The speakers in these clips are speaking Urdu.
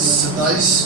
27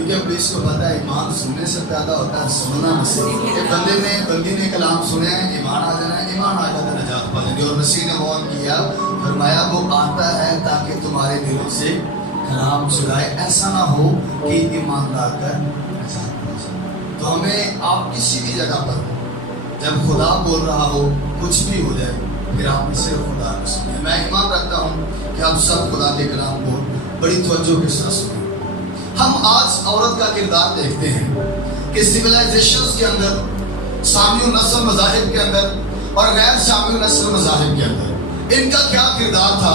کیونکہ پولیس کو پتا ہے ایمان سننے سے پیدا ہوتا ہے، سننا مسیح۔ ایک بندی نے کلام سنے، ایمان آ جانا ہے، ایمان آ جاتا ہے نجات پا جائیں گے۔ اور مسیح نے غور کیا، فرمایا وہ آتا ہے تاکہ تمہارے دلوں سے کلام چرائے، ایسا نہ ہو کہ ایمان لا کر نجات پا جائے۔ تو ہمیں آپ کسی بھی جگہ پر جب خدا بول رہا ہو، کچھ بھی ہو جائے، پھر آپ نے صرف خدا کو سنیں۔ میں ایمان رکھتا ہوں کہ آپ سب خدا کے کلام کو بڑی توجہ کے ساتھ سنیں۔ ہم آج عورت کا کردار دیکھتے ہیں کہ سویلائزیشنز کے اندر، شامی النسل مذاہب کے اندر اور غیر شامی النسل مذاہب کے اندر ان کا کیا کردار تھا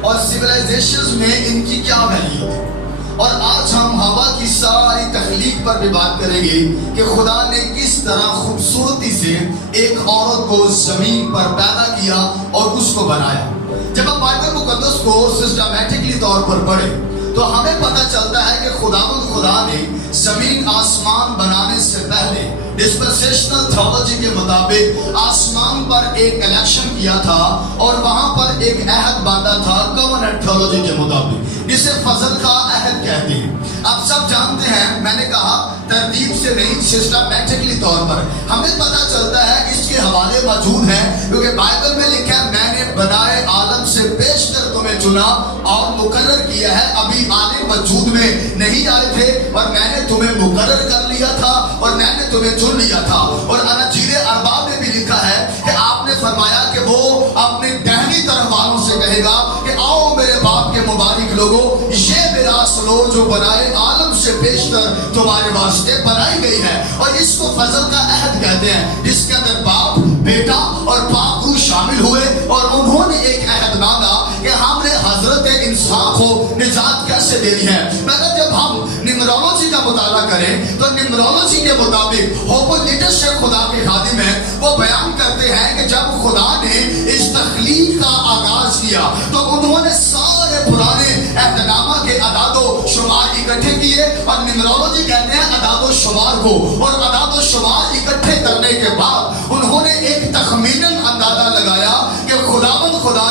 اور سویلائزیشنز میں ان کی کیا ویلیو تھی۔ اور آج ہم ہوا کی ساری تخلیق پر بھی بات کریں گے کہ خدا نے کس طرح خوبصورتی سے ایک عورت کو زمین پر پیدا کیا اور اس کو بنایا۔ جب ہم بائبل مقدس کو سسٹمیٹکلی طور پر پڑھیں تو ہمیں پتہ چلتا ہے کہ خدا نے زمین آسمان بنانے سے پہلے ڈسپنسیشنل تھیولوجی کے مطابق آسمان پر ایک الیکشن کیا تھا اور وہاں پر ایک عہد باندھا تھا کوننٹ تھیولوجی کے مطابق، جسے فضل کا عہد کہتے ہیں۔ آپ سب جانتے ہیں، میں نے کہا ترتیب سے نہیں، سسٹمیٹکلی طور پر ہمیں پتہ چلتا ہے، اس کے حوالے موجود ہیں، کیونکہ بائبل میں لکھا ہے میں نے بنائے عالم سے بیشتر تمہیں چنا اور مقرر کیا ہے۔ ابھی عالم وجود میں نہیں آئے تھے اور میں نے تمہیں مقرر کر لیا تھا اور میں نے تمہیں چن لیا تھا۔ اور اناجیل ارباب میں بھی لکھا ہے کہ آپ نے فرمایا کہ وہ اپنے دہنی طرف والوں سے کہے گا کہ آؤ میرے باپ کے مبارک لوگوں، یہ میراث لو جو بنائے عالم سے بیشتر تمہارے واسطے بنائی گئی ہے۔ اور اس کو فضل کا عہد کہتے ہیں، جس کے اندر باپ، بیٹا اور پاک روح شامل ہوئے اور انہوں نے ایک عہد مانگا کہ ہم نے حضرت انسان کو نجات کیسے دینی ہے۔ مگر جب ہم نمرولوجی کا مطالعہ کریں تو نمرولوجی کے مطابق ہوپولیٹس خدا کے خادم ہیں، وہ بیان کرتے ہیں کہ جب خدا نے اس تخلیق کا آغاز کیا تو انہوں نے سارے پرانے اہدنامہ کے اعداد و شمار اکٹھے کیے، اور نمرولوجی کہتے ہیں اعداد و شمار کو، اور اعداد و شمار اکٹھے کرنے کے بعد انہوں نے ایک تخمیناً اندازہ لگایا کہ خدا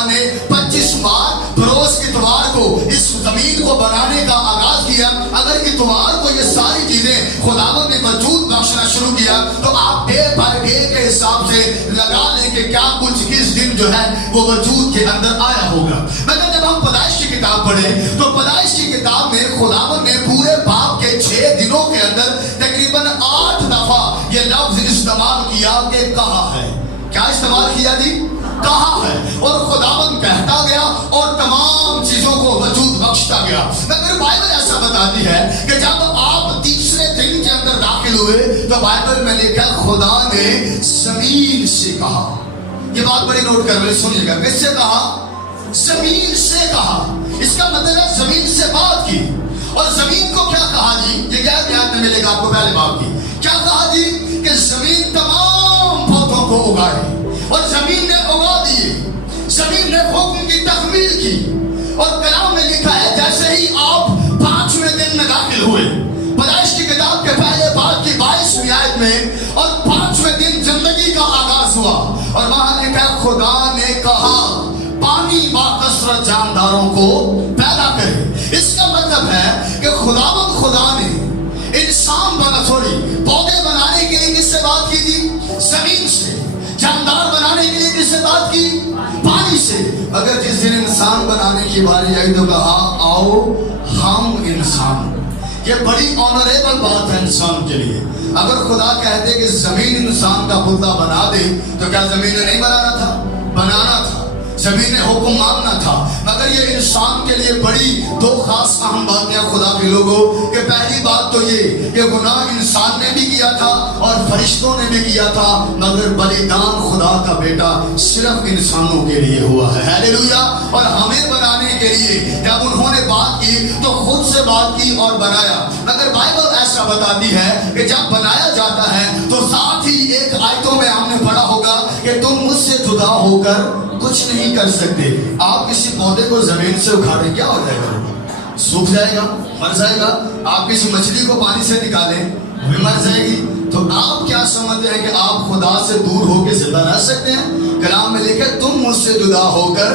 نے 25 ماہ بروز اتوار کو اس زمین کو بنانے کا آغاز کیا۔ اگر اتوار کو یہ ساری چیزیں خداوند نے وجود بخشنا شروع کیا تو آپ ڈے بائی ڈے کے حساب سے لگا لیں کہ کیا کچھ کس دن جو ہے وہ وجود کے اندر آیا ہوگا۔ مگر جب ہم پیدائش کی کتاب پڑھیں تو پیدائش کی کتاب میں خداوند نے پورے باپ کے 6 دنوں کے اندر تقریباً 8 دفعہ یہ لفظ استعمال کیا کہ کہا ہے۔ کیا استعمال کیا جی؟ کہا ہے۔ اور خداوند کہتا گیا اور تمام چیزوں کو وجود بخشتا گیا۔ مگر بائبل ایسا بتاتی ہے کہ جب آپ تیسرے دن کے اندر داخل ہوئے تو بائبل میں لکھا خدا نے زمین سے کہا۔ یہ بات بڑی نوٹ کر لیں، سنیے گا، کس سے کہا؟ زمین سے کہا۔ اس کا مطلب ہے زمین سے بات کی۔ اور زمین کو کیا کہا جی؟ یہ کیا یاد میں ملے گا آپ کو پہلے بات کی۔ کیا کہا جی؟ کہ زمین تمام پودوں کو اگائے، اور زمین نے اگا دیے، زمین نے حکم کی تکمیل کی۔ اور کلام میں لکھا ہے جیسے ہی آپ 5ویں دن میں داخل ہوئے، پیدائش کی کتاب کے پہلے باب کی 22ویں آیت میں، اور 5ویں دن زندگی کا آغاز ہوا، اور وہاں لکھا ہے خدا نے کہا پانی با کثرت جانداروں کو پیدا کرے۔ اس کا مطلب ہے کہ خدا نے انسان بنا چھوڑی، پودے بنانے کے لیے کس سے بات کی تھی؟ زمین سے۔ جاندار بنانے کے لیے کس سے بات کی؟ پانی سے۔ اگر جس دن انسان بنانے کی باری آئی تو کہا آؤ ہم انسان۔ یہ بڑی آنریبل بات ہے انسان کے لیے۔ اگر خدا کہتے کہ زمین انسان کا پتلا بنا دے تو کیا زمین نے نہیں بنانا تھا؟ بنانا تھا، زمین نے حکم ماننا تھا۔ مگر یہ انسان کے لیے بڑی 2 خاص اہم باتیں خدا کے لوگوں کہ پہلی بات تو یہ کہ گناہ انسان نے بھی کیا تھا اور فرشتوں نے بھی کیا تھا، مگر بلیدان خدا کا بیٹا صرف انسانوں کے لیے ہوا ہے۔ ہیلیلویا۔ اور ہمیں بنانے کے لیے جب انہوں نے بات کی تو خود سے بات کی اور بنایا۔ مگر بائبل ایسا بتاتی ہے کہ جب بنایا جاتا ہے تو ساتھ ہی ایک آیتوں میں ہم نے پڑھا ہوگا کہ تم مجھ سے جدا ہو کر کچھ نہیں کر سکتے۔ آپ کسی پودے کو زمین سے اکھاڑیں کیا ہو جائے گا؟ سوکھ جائے گا، مر جائے گا۔ آپ کسی مچھلی کو پانی سے نکالیں وہ بھی مر جائے گی۔ تو آپ کیا سمجھتے ہیں کہ آپ خدا سے دور ہو کے زندہ رہ سکتے ہیں؟ کلام میں لکھا تم مجھ سے جدا ہو کر،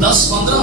10-15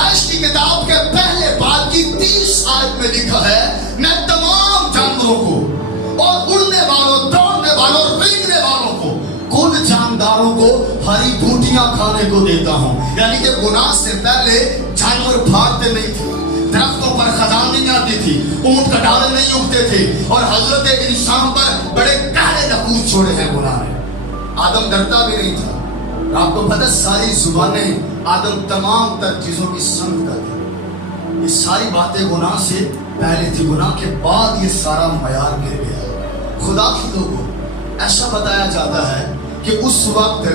پیدائش کی کتاب کے پہلے باب کی 30 آیت میں لکھا ہے میں تمام جانوروں کو اور اڑنے والوں دوڑنے والوں رینگنے والوں کو کل جانداروں کو ہری بوٹیاں کھانے کو دیتا ہوں. یعنی کہ گناہ سے پہلے جانور بھاگتے نہیں تھے, درختوں پر خزان نہیں آتی تھی, اونٹ کٹارے نہیں اگتے تھے, اور حضرت انسان پر بڑے گہرے نقوش چھوڑے ہیں گناہ نے. آدم ڈرتا بھی نہیں تھا. آپ کو پتہ ساری زبانیں آدم تمام تر چیزوں کی سمجھ کا تھا. یہ ساری باتیں گناہ سے پہلے تھی, گناہ کے بعد یہ سارا معیار گر گیا. خدا کے لوگوں ایسا بتایا جاتا ہے کہ اس وقت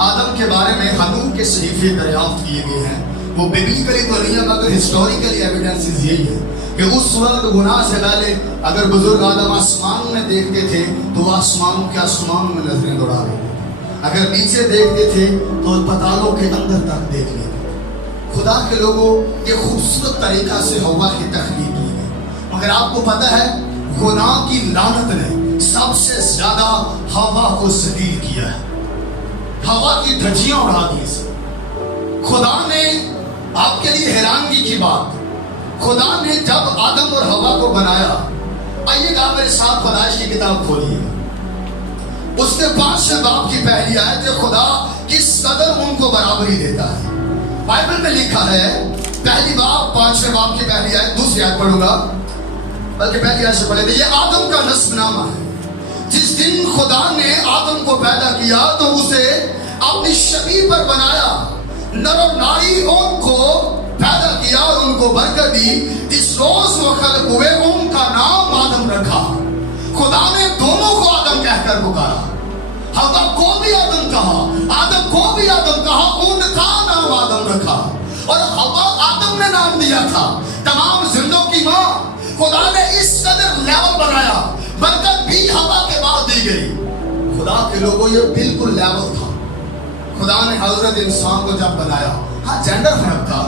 آدم کے بارے میں حنوک کے صحیفے دریافت کیے گئے ہیں. وہ بیبلیکلی تو نہیں ہے مگر ہسٹوریکلی ایویڈنسز یہی ہے کہ اس وقت گناہ سے پہلے اگر بزرگ آدم آسمان میں دیکھتے تھے تو وہ آسمانوں کے آسمان میں نظریں دوڑا رہے تھے. اگر نیچے دیکھتے تھے تو پتالوں کے اندر تک دیکھ لیتے تھے. خدا کے لوگوں یہ خوبصورت طریقہ سے ہوا کی تخلیق کی گئی. مگر آپ کو پتہ ہے گناہ کی لعنت نے سب سے زیادہ ہوا کو ذلیل کیا ہے. ہوا کی دھجیاں اڑا دی. خدا نے آپ کے لیے حیرانگی کی بات, خدا نے جب آدم اور ہوا کو بنایا, آئیے گا میرے ساتھ پیدائش کی کتاب کھولیے, اس کے 5 باب کی پہلی آیت کہ خدا کس قدر ان کو برابری دیتا ہے. بائبل میں لکھا ہے پہلی باب 5 باب کی پہلی آیت, دوسری آیت پڑھوں گا بلکہ پہلی آیت سے پڑھے تھے. یہ آدم کا نسب نامہ ہے. جس دن خدا نے آدم کو پیدا کیا تو اسے اپنی شبیہ پر بنایا, نر و ناری ان کو پیدا کیا اور ان کو برکت دی. اس روز وہ خلق ہوئے ان کا نام آدم رکھا. خدا نے دونوں کو آدم کہہ کر پکارا. ہوا کو بھی آدم کہا, آدم کو بھی آدم کہا, ان کا نام آدم رکھا. اور ہوا آدم نے نام دیا تھا, تمام زندوں کی ماں. خدا نے اس قدر لیول بنایا, برکت بھی ہوا کے بعد دی گئی. خدا کے لوگوں یہ بالکل لیول تھا. خدا نے حضرت انسان کو جب بنایا, ہاں جینڈر فرق تھا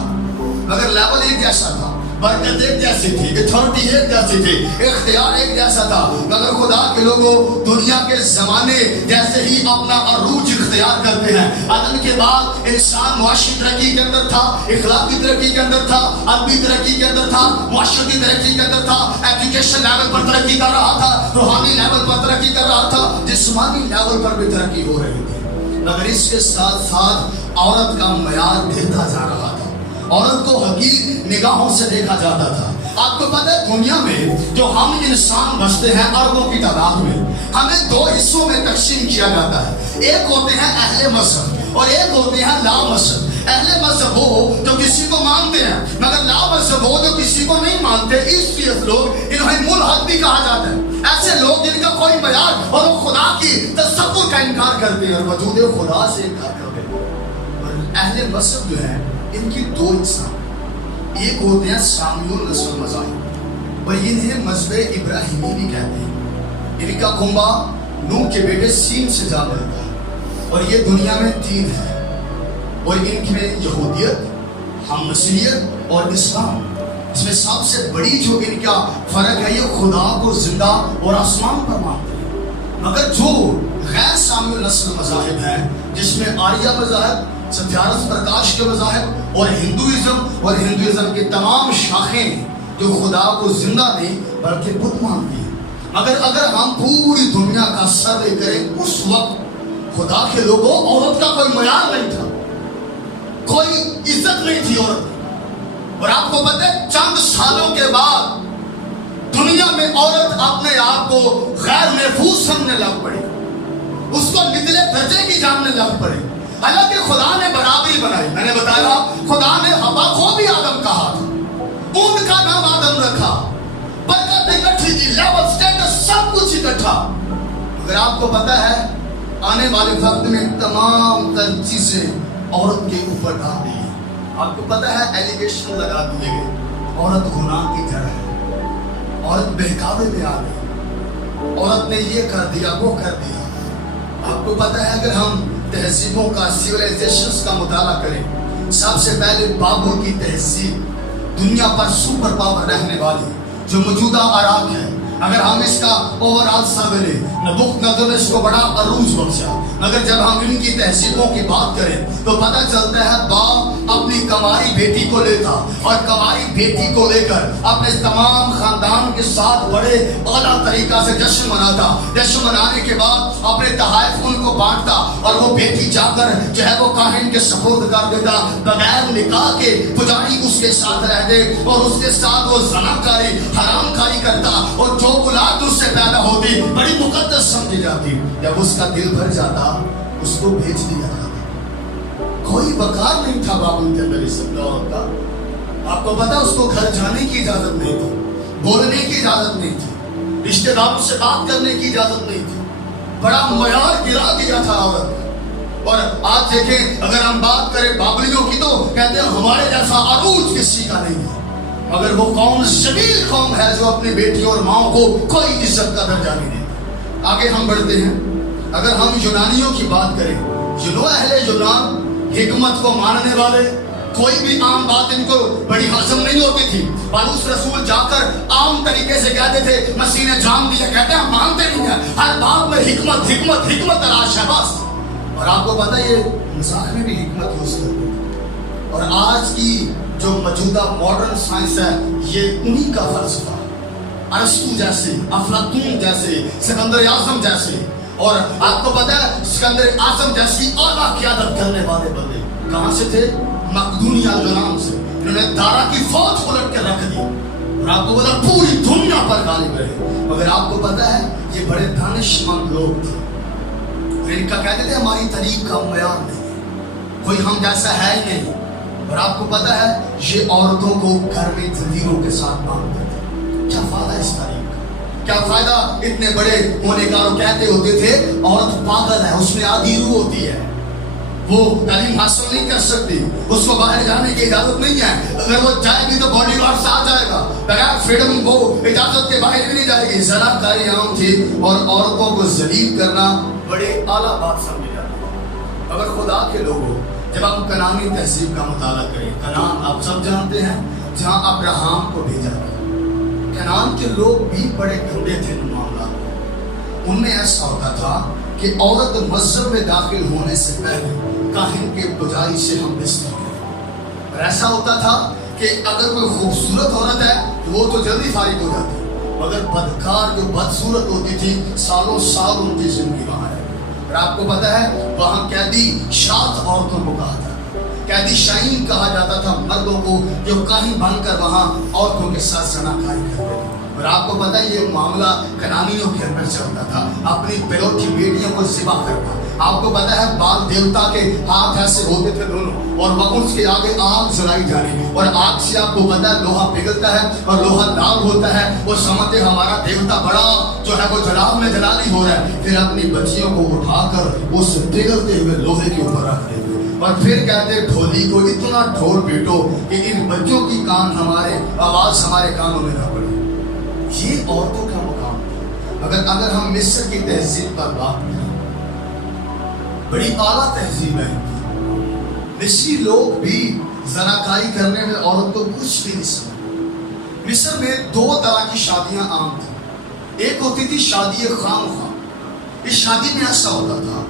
مگر لیول ایک جیسا تھا, برکت ایک جیسی تھی, اتھارٹی ایک جیسی تھی, اختیار ایک جیسا تھا. مگر خدا کے لوگوں دنیا کے زمانے جیسے ہی اپنا عروج اختیار کرتے ہیں. آدم کے بعد انسان معاشی ترقی کے اندر تھا, اخلاقی ترقی کے اندر تھا, ادبی ترقی کے اندر تھا, معاشرتی ترقی کے اندر تھا, ایجوکیشن لیول پر ترقی کر رہا تھا, روحانی لیول پر ترقی کر رہا تھا, جسمانی لیول پر بھی ترقی ہو رہی تھی. مگر اس کے ساتھ ساتھ عورت کا معیار بڑھتا جا رہا تھا. عورت کو حقیر نگاہوں سے دیکھا جاتا تھا. آپ کو پتہ ہے دنیا میں جو ہم انسان بستے ہیں اربوں کی تعداد میں, ہمیں 2 حصوں میں تقسیم کیا جاتا ہے. ایک ہوتے ہیں اہل مذہب اور ایک ہوتے ہیں لا مذہب. اہل مذہب وہ جو کسی کو مانتے ہیں, مگر لا مذہب وہ جو کسی کو نہیں مانتے. اس لیے لوگ انہیں ملحد بھی کہا جاتا ہے. ایسے لوگ جن کا کوئی معیار اور وہ خدا کی تصور کا انکار کرتے ہیں اور وجود خدا سے انکار کرتے ہیں. اور اہل مذہب جو ہے ان کی 2 اقسام, ایک ہوتے ہیں سامیون نسل مذاہب اور انہیں مذہب ابراہیمی بھی کہتے ہیں. ان کا کنبہ نوح کے بیٹے سین سے جا ملتا ہے اور یہ دنیا میں 3 ہے اور ان میں یہودیت, ہم مسیحیت اور اسلام. اس میں سب سے بڑی جو ان کا فرق ہے یہ خدا کو زندہ اور آسمان پر مانتے ہیں. مگر جو غیر سامیون نسل مذاہب ہیں جس میں آریہ مذہب, ستیارتھ پرکاش کے مذاہب اور ہندوازم کی تمام شاخیں جو خدا کو زندہ نہیں بلکہ بت مانتی ہیں. مگر اگر ہم پوری دنیا کا سروے کریں اس وقت خدا کے لوگوں عورت کا کوئی معیار نہیں تھا, کوئی عزت نہیں تھی عورت. اور آپ کو پتہ ہے چند سالوں کے بعد دنیا میں عورت اپنے آپ کو غیر محفوظ سمجھنے لگ پڑی, اس کو نچلے درجے کی جاننے لگ پڑی. حالانکہ خدا نے برابری بنائی. میں نے بتایا خدا نے ہوا کو بھی آدم کہا تھا, ان کا نام آدم رکھا, برکت اکٹھی کی, لیول سٹیٹس سب کچھ اکٹھا. اگر آپ کو پتہ ہے آنے والے وقت میں تمام تر چیزیں عورت کے اوپر ڈال دی. آپ کو پتہ ہے ایلیگیشن لگا دیے گئے, عورت گناہ کی جڑ ہے, عورت بہکاوے میں آ گئی, عورت نے یہ کر دیا وہ کر دیا. آپ کو پتہ ہے اگر ہم تہذیبوں کا سیولائزیشنز کا مطالعہ کریں, سب سے پہلے بابل کی تہذیب دنیا پر سپر پاور رہنے والی جو موجودہ عراق ہے, اگر ہم اس کا اوور آل سروے لیں، نبوکدنصر نے اس کو بڑا عروج بخشا، مگر جب ہم ان کی تہذیبوں کی بات کریں تو پتہ چلتا ہے باپ اپنی کماری بیٹی کو لیتا اور کماری بیٹی کو لے کر اپنے تمام خاندان کے ساتھ بڑے اعلیٰ طریقہ سے جشن مناتا، جشن منانے کے بعد اپنے تحائف ان کو بانٹتا اور وہ بیٹی جا کر جو ہے وہ کاہن کے سپرد کر دیتا، بغیر نکاح کے پجاری اس کے ساتھ رہتے اور اس کے ساتھ وہ زنا کاری حرام کاری کرتا اور جو اولاد اس سے پیدا ہوتی بڑی مقدس سمجھی جاتی، جب اس کا دل بھر جاتا اس کو بھیج دیا جاتا۔ کوئی وقار نہیں تھا بابل کے اندر اس دور کا، آپ کو پتا اس کو گھر جانے کی اجازت نہیں تھی، بولنے کی اجازت نہیں تھی، رشتہ داروں سے بات کرنے کی اجازت نہیں تھی، بڑا معیار گرا دیا تھا عورت۔ اور آج دیکھیں اگر ہم بات کریں بابلیوں کی تو کہتے ہیں ہمارے جیسا عروج کسی کا نہیں ہے، مگر وہ قوم ذلیل قوم ہے جو اپنی بیٹیوں اور ماؤں کو کوئی عزت کا درجہ نہیں دیتی۔ آگے ہم بڑھتے ہیں، اگر ہم یونانیوں کی بات کریں، اہل یونان حکمت کو ماننے والے، کوئی بھی عام بات ان کو بڑی ہضم نہیں ہوتی تھی، پالوس رسول جا کر عام طریقے سے کہتے تھے، مسیح نے جان دیا، کہتے ہیں مانتے نہیں ہیں، ہر بات میں حکمت حکمت حکمت تلاش ہے بس۔ اور آپ کو پتہ یہ مذاق میں بھی حکمت یوز کرتے ہیں، اور آج کی جو موجودہ ماڈرن سائنس ہے یہ انہی کا فلسفہ، ارسطو جیسے، افلاطون جیسے، سکندر اعظم جیسے، اور آپ کو پتہ ہے سکندر اعظم جیسی اعلیٰ قیادت کرنے والے بندے کہاں سے تھے؟ مقدونیہ یونان سے۔ انہوں نے دارا کی فوج پلٹ کے رکھ دی اور آپ کو پتا پوری دنیا پر غالب رہے، مگر آپ کو پتا ہے یہ بڑے دانشمند لوگ تھے اور ان کا کہتے تھے ہماری تاریخ کا معیار نہیں، کوئی ہم جیسا ہے ہی نہیں۔ اور آپ کو پتا ہے یہ عورتوں کو گھر میں زنجیروں کے ساتھ باندھتے تھے۔ کیا فائدہ اس تاریخ کا؟ کیا فائدہ اتنے بڑے ہونے کا؟ وہ کہتے ہوتے تھے عورت پاگل ہے، اس میں آدھی روح ہوتی ہے، وہ تعلیم حاصل نہیں کر سکتی، اس کو باہر جانے کی اجازت نہیں ہے، اگر وہ جائے گی تو باڈی گارڈ سے آ جائے گا، بغیر فریڈم وہ اجازت کے باہر بھی نہیں جائے گی۔ زنا کاری عام تھی اور عورتوں کو ذلیل کرنا بڑے اعلیٰ بات سمجھی جاتی۔ اگر خدا کے لوگوں جب ہم کنانی تہذیب کا مطالعہ کریں، کنان آپ سب جانتے ہیں جہاں ابراہم کو بھیجا گیا، کنان کے لوگ بھی بڑے گندے تھے معاملات۔ ان میں ایسا ہوتا تھا کہ عورت مسجد میں داخل ہونے سے پہلے کاہن کے پجاری سے ہم بستر کریں، اور ایسا ہوتا تھا کہ اگر کوئی خوبصورت عورت ہے تو وہ تو جلدی فارغ ہو جاتی، مگر بدکار جو بدصورت ہوتی تھی سالوں سال ان کی زندگی وہاں ہے۔ اور آپ کو پتا ہے وہاں قیدی شاد عورتوں کو کہا جاتا، قیدی شاہین کہا جاتا تھا مردوں کو جو کاہن بن کر وہاں عورتوں کے ساتھ زنا کاری کرتے تھے۔ اور آپ کو پتا ہے یہ معاملہ کنانیوں کے اندر چلتا تھا، اپنی بیٹی بیٹیوں کو ذبح کرنا۔ آپ کو پتا ہے بال دیوتا کے ہاتھ ایسے ہوتے تھے دونوں، اور وہ اس کے آگے آگ جلائی جانی، اور آگ سے آپ کو پتا ہے لوہا پگھلتا ہے اور لوہا لال ہوتا ہے، وہ سمجھتے ہمارا دیوتا بڑا جو ہے وہ جلال میں جلالی ہو رہا ہے، پھر اپنی بچیوں کو اٹھا کر اس پگھلتے ہوئے لوہے کے اوپر رکھ دیتے اور پھر کہتے ڈھولی کو اتنا ڈھول پیٹو کہ ان بچوں کی کان ہمارے آواز ہمارے کانوں میں نہ پڑے۔ یہ عورتوں کا مقام ہے۔ اگر ہم مصر کی تہذیب پر بات کریں، بڑی اعلیٰ تہذیب ہے، مصری لوگ بھی زناکاری کرنے میں عورت کو کچھ بھی نہیں سمجھتے۔ مصر میں دو طرح کی شادیاں عام تھیں، ایک ہوتی تھی شادی خام خواہ۔ اس شادی میں ایسا ہوتا تھا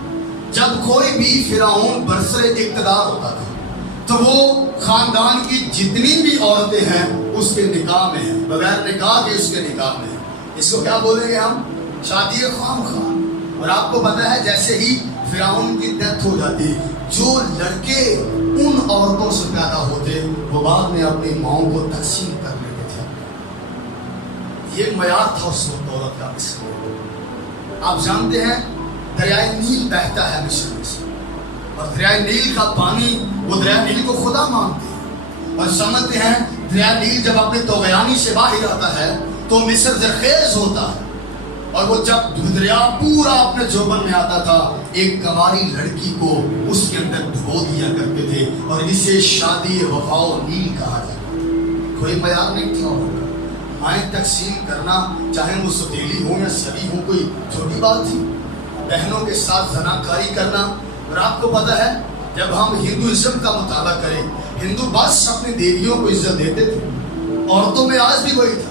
جب کوئی بھی فرعون برسر اقتدار ہوتا تھا تو وہ خاندان کی جتنی بھی عورتیں ہیں اس کے نکاح میں ہیں، بغیر نکاح کے اس کے نکاح میں ہیں۔ اس کو کیا بولیں گے ہم؟ شادی خام خواہ۔ اور آپ کو پتا ہے جیسے ہی فرعون کی ڈیتھ ہو جاتی، جو لڑکے ان عورتوں سے پیدا ہوتے وہ بعد میں اپنی ماؤں کو تقسیم کر لیتے تھے۔ یہ معیار تھا اس وقت عورت کا مصر میں۔ آپ جانتے ہیں دریائے نیل بہتا ہے مصر میں سے، اور دریائے نیل کا پانی وہ دریائے نیل کو خدا مانتے ہیں اور سمجھتے ہیں دریائے نیل جب اپنے طغیانی سے باہر آتا ہے تو مصر زرخیز ہوتا ہے، اور وہ جب دریا پورا اپنے جوبن میں آتا تھا ایک کنواری لڑکی کو اس کے اندر ڈبو دیا کرتے تھے، اور اسے شادی وفا و نیل کہا جاتا ہے۔ کوئی معیار نہیں تھا عورت کا، مائیں تقسیم کرنا چاہے وہ ستیلی ہو یا سبی ہو کوئی چھوٹی بات تھی، بہنوں کے ساتھ زناکاری کرنا۔ اور آپ کو پتا ہے جب ہم ہندوازم کا مطالعہ کریں، ہندو بس اپنی دیویوں کو عزت دیتے تھے، عورتوں میں آج بھی وہی تھا،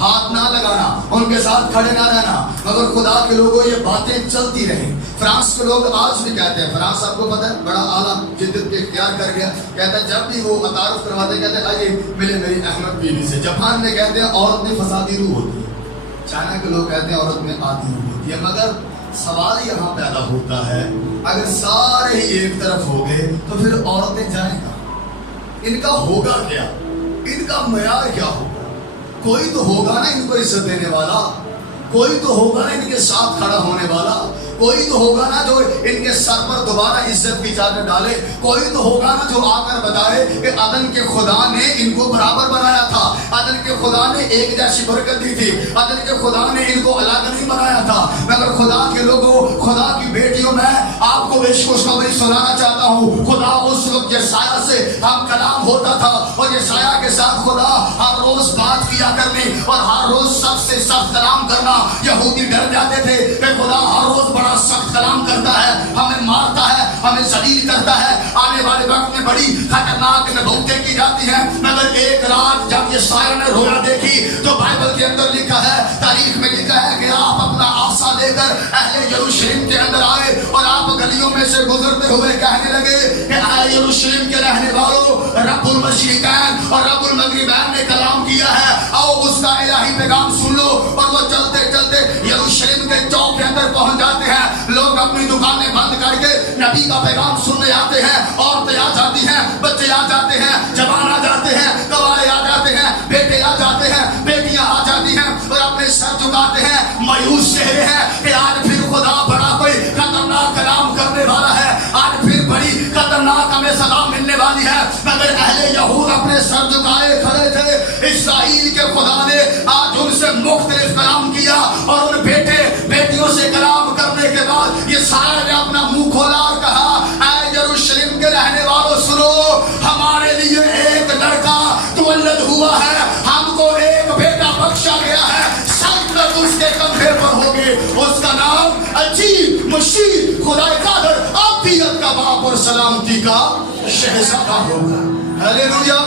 ہاتھ نہ لگانا، ان کے ساتھ کھڑے نہ رہنا، مگر خدا کے لوگوں یہ باتیں چلتی رہیں۔ فرانس کے لوگ آج بھی کہتے ہیں، فرانس آپ کو پتہ ہے بڑا اعلیٰ جدت کے اختیار کر گیا، کہتا ہے جب بھی وہ تعارف کرواتے کہتے ہیں آئیے ملے میری احمد بیوی سے۔ جاپان میں کہتے ہیں عورت میں فسادی روح ہوتی ہے، چائنا کے لوگ کہتے ہیں عورت میں عادی روح ہوتی ہے۔ مگر سوال یہاں پیدا ہوتا ہے اگر سارے ہی ایک طرف ہو گئے تو پھر عورتیں جائیں گا، ان کا ہوگا کیا، ان کا معیار کیا ہوگا؟ کوئی تو ہوگا نا ان کو عزت دینے والا، کوئی تو ہوگا نا ان کے ساتھ کھڑا ہونے والا، کوئی تو ہوگا نا جو ان کے سر پر دوبارہ عزت کی چادر ڈالے، کوئی تو ہوگا نا جو آ کر بتائے کہ عدن کے خدا نے ان کو برابر بنایا تھا، عدن کے خدا نے ایک جیسی برکت دی تھی، عدن کے خدا نے ان کو الگ نہیں بنایا تھا۔ مگر خدا کے لوگوں، خدا کی بیٹیوں، میں آپ کو ایک خوشخبری سنانا چاہتا ہوں۔ خدا اس وقت یسایہ سے ہم کلام ہوتا تھا اور یسایہ کے ساتھ خدا ہر روز بات کیا کرنی اور ہر روز سب سے سخت کلام کرنا۔ یہودی ڈر جاتے تھے کہ خدا ہر روز بڑا سخت کلام کرتا ہے، ہمیں مارتا ہے، ہمیں ذلیل کرتا ہے، آنے والے وقت میں بڑی خطرناک نبوتیں کی جاتی ہیں۔ مگر ایک رات جب یسایہ نے رویا دیکھی تو بائبل کے اندر لکھا ہے، تاریخ میں لکھا ہے کہ آپ اپنا آسا لے کر اہل یروشلم کے اندر آئے اور آپ گلیوں میں سے گزرتے ہوئے کہنے لگے کہ اے یروشلم کے رہنے والوں، رب المشرقین اور رب المغربین نے کلام کیا ہے، آؤ اس کا الہی پیغام سن لو۔ اور وہ چلتے چلتے یروشلم کے چوک کے اندر پہنچ جاتے ہیں، لوگ اپنی دکانیں بند کر کے نبی کا پیغام سننے آتے ہیں، عورتیں آ جاتی ہیں، بچے آ جاتے ہیں، جوان آ جاتے ہیں، گوارے آ جاتے ہیں، بیٹے آ جاتے ہیں، بیٹیاں آ جاتی ہیں اور اپنے سر جھکاتے ہیں، مایوس چہرے ہیں کہ آج پھر خدا بڑا کوئی خطرناک کلام کرنے والا ہے، آج پھر بڑی خطرناک ہمیں سزا ملنے والی ہے۔ مگر اہل یہود اپنے سر جھکائے کھڑے تھے۔ اسرائیل کے خدا نے آج ان سے مختلف کلام کیا اور ان بیٹے بیٹیوں سے کلام کرنے کے بعد یہ سارا نے اپنا منہ کھولا اور کہا اے یروشلم کے رہنے والوں سنو، ہمارے لیے ایک لڑکا تولد ہوا ہے، ہم کو ایک بیٹا بخشا گیا ہے، سلطنت اس کے کندھے پر ہوگی، اس کا نام عجیب، مشیر، خدا قادر، عافیت کا باپ اور سلامتی کا شہزادہ ہوگا۔ ہلیلویا۔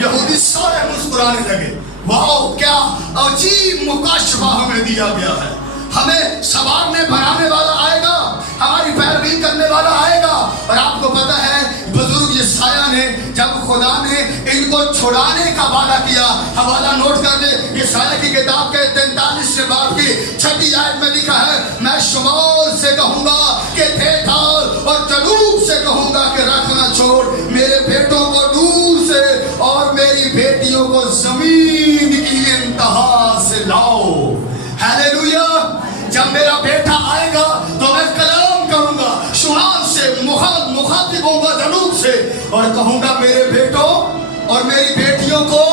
یہودی سارے مسکرانے لگے، واو کیا عجیب مکاشفہ ہمیں دیا گیا ہے، ہمیں سنوارنے بنانے والا آئے گا، ہماری پیروی کرنے والا آئے گا۔ اور آپ کو پتہ ہے بزرگ یسایہ نے جب خدا نے ان کو چھڑانے کا وعدہ کیا، حوالہ نوٹ کر لے، یسایہ کی کتاب کے 43 سے باب کی 6 آیت میں لکھا ہے، میں شمال سے کہوں گا کہ دیکھال اور جنوب سے کہوں گا کہ رکھنا چھوڑ، میرے بیٹوں کو دور سے اور میری بیٹیوں کو زمین کی انتہا سے لاؤ۔ ہیلیلویا۔ جب میرا بیٹا آئے گا تو میں کلام کروں گا شمال سے، مخاطب ہوں گا جنوب سے، اور کہوں گا میرے بیٹوں اور میری بیٹیوں کو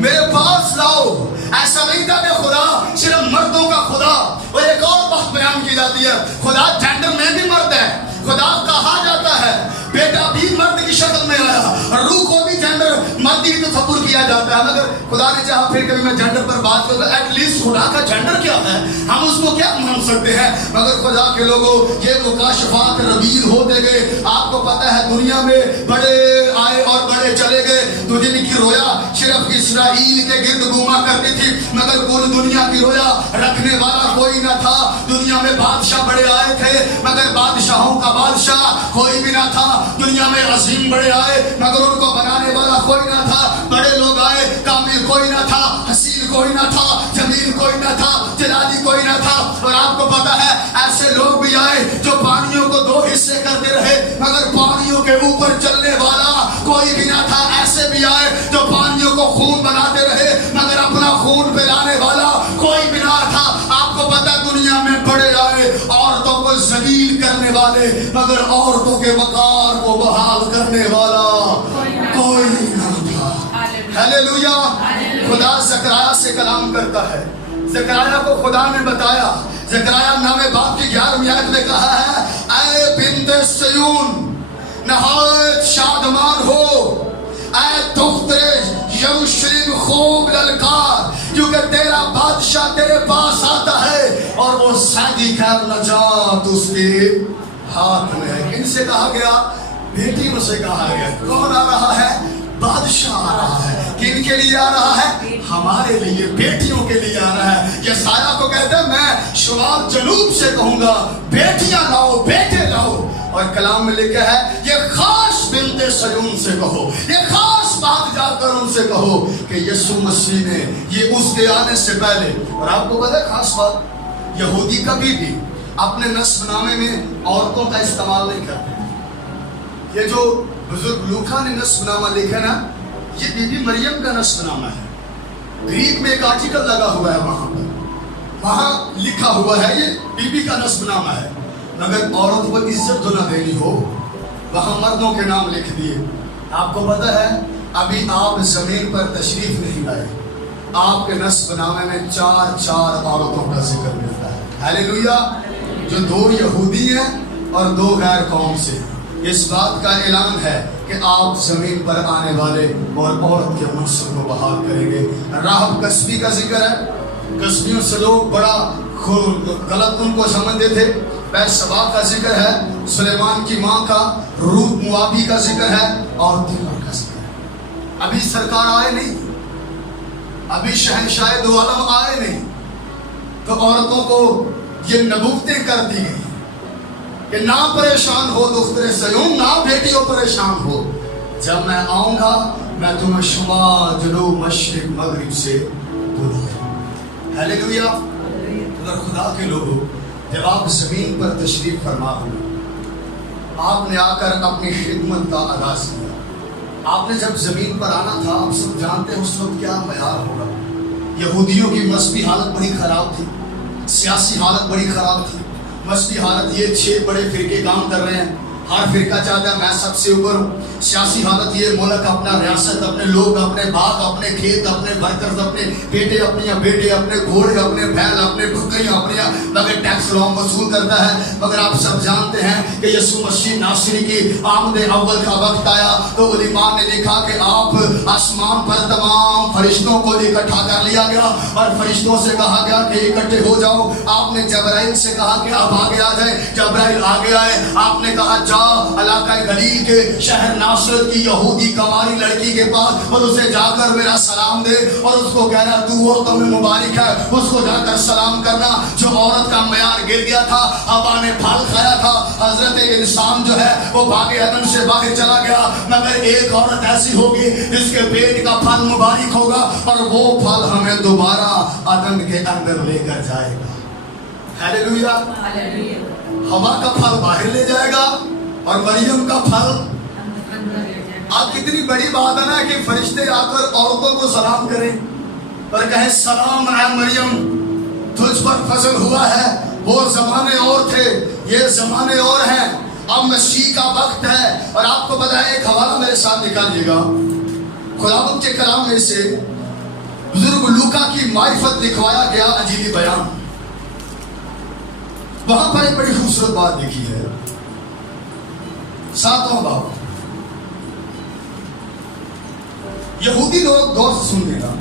میرے پاس لاؤ۔ ایسا نہیں تھا کہ خدا صرف مردوں کا خدا، اور ایک اور بات بیان کی جاتی ہے، خدا جینڈر میں بھی مرد ہے، خدا کہا جاتا ہے بیٹا بھی مرد کی شکل میں آیا، روح کو بھی جینڈر مردی تصور کیا جاتا ہے۔ مگر خدا نے چاہا پھر کبھی میں جینڈر پر بات کروں گا، ایٹ لیسٹ خدا کا جینڈر کیا ہے، ہم اس کو کیا مان سکتے ہیں۔ مگر خدا کے لوگوں یہ مکاشفات رویل ہوتے گئے۔ آپ کو پتہ ہے دنیا میں بڑے آئے اور بڑے چلے گئے، تو جن کی رویا صرف اسرائیل کے گرد گھوما کرتی تھی، مگر پوری دنیا کی رویا رکھنے والا کوئی نہ تھا۔ دنیا میں بادشاہ بڑے آئے تھے مگر بادشاہوں کا بادشاہ کوئی بھی نہ تھا۔ دنیا میں عظیم بڑے آئے مگر ان کو بنانے والا کوئی نہ تھا۔ بڑے لوگ آئے، کامل کوئی نہ تھا، حسین کوئی نہ تھا، جمیل کوئی نہ تھا، جلالی کوئی نہ تھا۔ اور آپ کو پتا ہے ایسے لوگ بھی آئے جو پانیوں کو 2 حصے کرتے رہے مگر پانیوں کے اوپر چلنے والا کوئی بھی نہ تھا۔ ایسے بھی آئے جو پانیوں کو خون بناتے رہے مگر اپنا خون پلانے والا کوئی بھی نہ تھا۔ آپ کو پتا دنیا میں بڑے آئے، عورتوں کو ذلیل کرنے والے مگر عورتوں کے وقار کو بحال کرنے والا کوئی نہ تھا۔ ہیلیلویا۔ خدا زکریا سے کلام کرتا ہے، زکریا کو خدا نے بتایا، زکریا نامے باب کی 11ویں آیت میں کہا ہے اے بنت سیون نہایت شادمان ہو، اے دختر یروشلم خوب للکار، کیونکہ تیرا بادشاہ تیرے پاس آتا ہے اور وہ سعدی خیر نجات اس کے ہاتھ میں ہے۔ ان سے کہا گیا بیٹیوں سے کہا گیا، کون آ رہا ہے؟ بادشاہ آ رہا ہے. کن کے لیے آ رہا ہے؟ ہمارے لیے، بیٹیوں کے لیے آ رہا ہے. یسایہ کو کہتا ہے میں شمال جنوب سے کہوں گا بیٹیاں لاؤ، بیٹے لاؤ. اور کلام میں لکھا ہے یہ خاص بنت صیون سے کہو، یہ خاص بات جا کر ان سے کہو کہ یسوع مسیح نے یہ اس کے آنے سے پہلے. اور آپ کو پتا ہے خاص بات، یہودی کبھی بھی اپنے نسب نامے میں عورتوں کا استعمال نہیں کرتے. یہ جو بزرگ لوکا نے نسب نامہ لکھا نا، یہ بی بی مریم کا نسب نامہ ہے. گریک میں ایک آرٹیکل لگا ہوا ہے وہاں لکھا ہوا ہے یہ بی بی کا نسب نامہ ہے. مگر عورت کو عزت تو نہ دینی ہو، وہاں مردوں کے نام لکھ دیے. آپ کو پتا ہے ابھی آپ زمین پر تشریف نہیں لائے، آپ کے نسب نامے میں 4 عورتوں کا ذکر ملتا ہے. ہاللیلویا. جو 2 یہودی ہیں اور 2 غیر قوم سے. اس بات کا اعلان ہے کہ آپ زمین پر آنے والے اور عورت کے منصب کو بحال کریں گے. راہب کسبی کا ذکر ہے. کسبیوں سے لوگ بڑا غلط ان کو سمجھتے تھے. بیثبا کا ذکر ہے، سلیمان کی ماں کا، روت موابی کا ذکر ہے اور تیمور کا ذکر ہے. ابھی سرکار آئے نہیں، ابھی شہنشاہ دو عالم آئے نہیں، تو عورتوں کو یہ نبوتیں کر دی گئی کہ نہ پریشان ہو دختر صیون، نہ بیٹیوں پریشان ہو. جب میں آؤں گا میں تمہیں شمال جنوب مشرق مغرب سے بلاؤں. ہاللیلویا. اگر خدا کے لوگوں جب آپ زمین پر تشریف فرما ہوئے، آپ نے آ کر اپنی خدمت کا آغاز کیا. آپ نے جب زمین پر آنا تھا، آپ سب جانتے ہیں اس وقت کیا معیار ہوگا. یہودیوں کی مذہبی حالت بڑی خراب تھی، سیاسی حالت بڑی خراب تھی. مذہبی حالت یہ 6 بڑے فرقے کام کر رہے ہیں، ہر فرقہ چاہتا ہے میں سب سے اوپر ہوں. سیاسی حالت یہ ملک اپنا ریاست، اپنے لوگ، اپنے باغ، اپنے کھیت، اپنے ورکرز، اپنے بیٹے، اپنی بیٹے، اپنے گھوڑے، اپنے بیل، اپنے بکریاں اپنی، مگر ٹیکس رام وصول کرتا ہے. مگر آپ سب جانتے ہیں کہ یسوع مسیح ناصری کی آمد اول کا وقت آیا تو علماء نے لکھا کہ آپ آسمان پر تمام فرشتوں کو اکٹھا کر لیا گیا اور فرشتوں سے کہا گیا کہ اکٹھے ہو جاؤ. آپ نے جبرائیل سے کہا کہ آپ آگے آ جائیں. جبرائیل آگے آئے. آپ نے کہا جا علاقہ گلیل کے شہر ناصرت کی یہودی کنواری لڑکی کے پاس اور اسے جا کر میرا سلام دے اور اس کو کہنا تو عورتوں میں مبارک ہے. اس کو جا کر سلام کرنا. جو عورت کا معیار گر گیا تھا، ہوا نے پھل کھایا تھا، حضرت انسان جو ہے وہ باغ عدن سے باہر چلا گیا. مگر ایک عورت ایسی ہوگی جس کے پیٹ کا پھل مبارک ہوگا اور وہ پھل ہمیں دوبارہ عدن کے اندر لے کر جائے گا. ہاللیلویا. ہوا کا پھل باہر لے جائے گا اور مریم کا پھل. آپ کتنی بڑی بات ہے نا کہ فرشتے آ کر عورتوں کو سلام کریں اور کہیں سلام اے مریم، تجھ پر فضل ہوا ہے. وہ زمانے اور تھے، یہ زمانے اور ہیں. اب مسیح کا وقت ہے. اور آپ کو پتہ ہے ایک حوالہ میرے ساتھ نکالیے گا خداوند کے کلام میں سے. بزرگ لوکا کی معرفت لکھوایا گیا انجیلی بیان. وہاں پر ایک بڑی خوبصورت بات لکھی ہے. 7واں باب. یہودی لوگ غور سے سننے گا.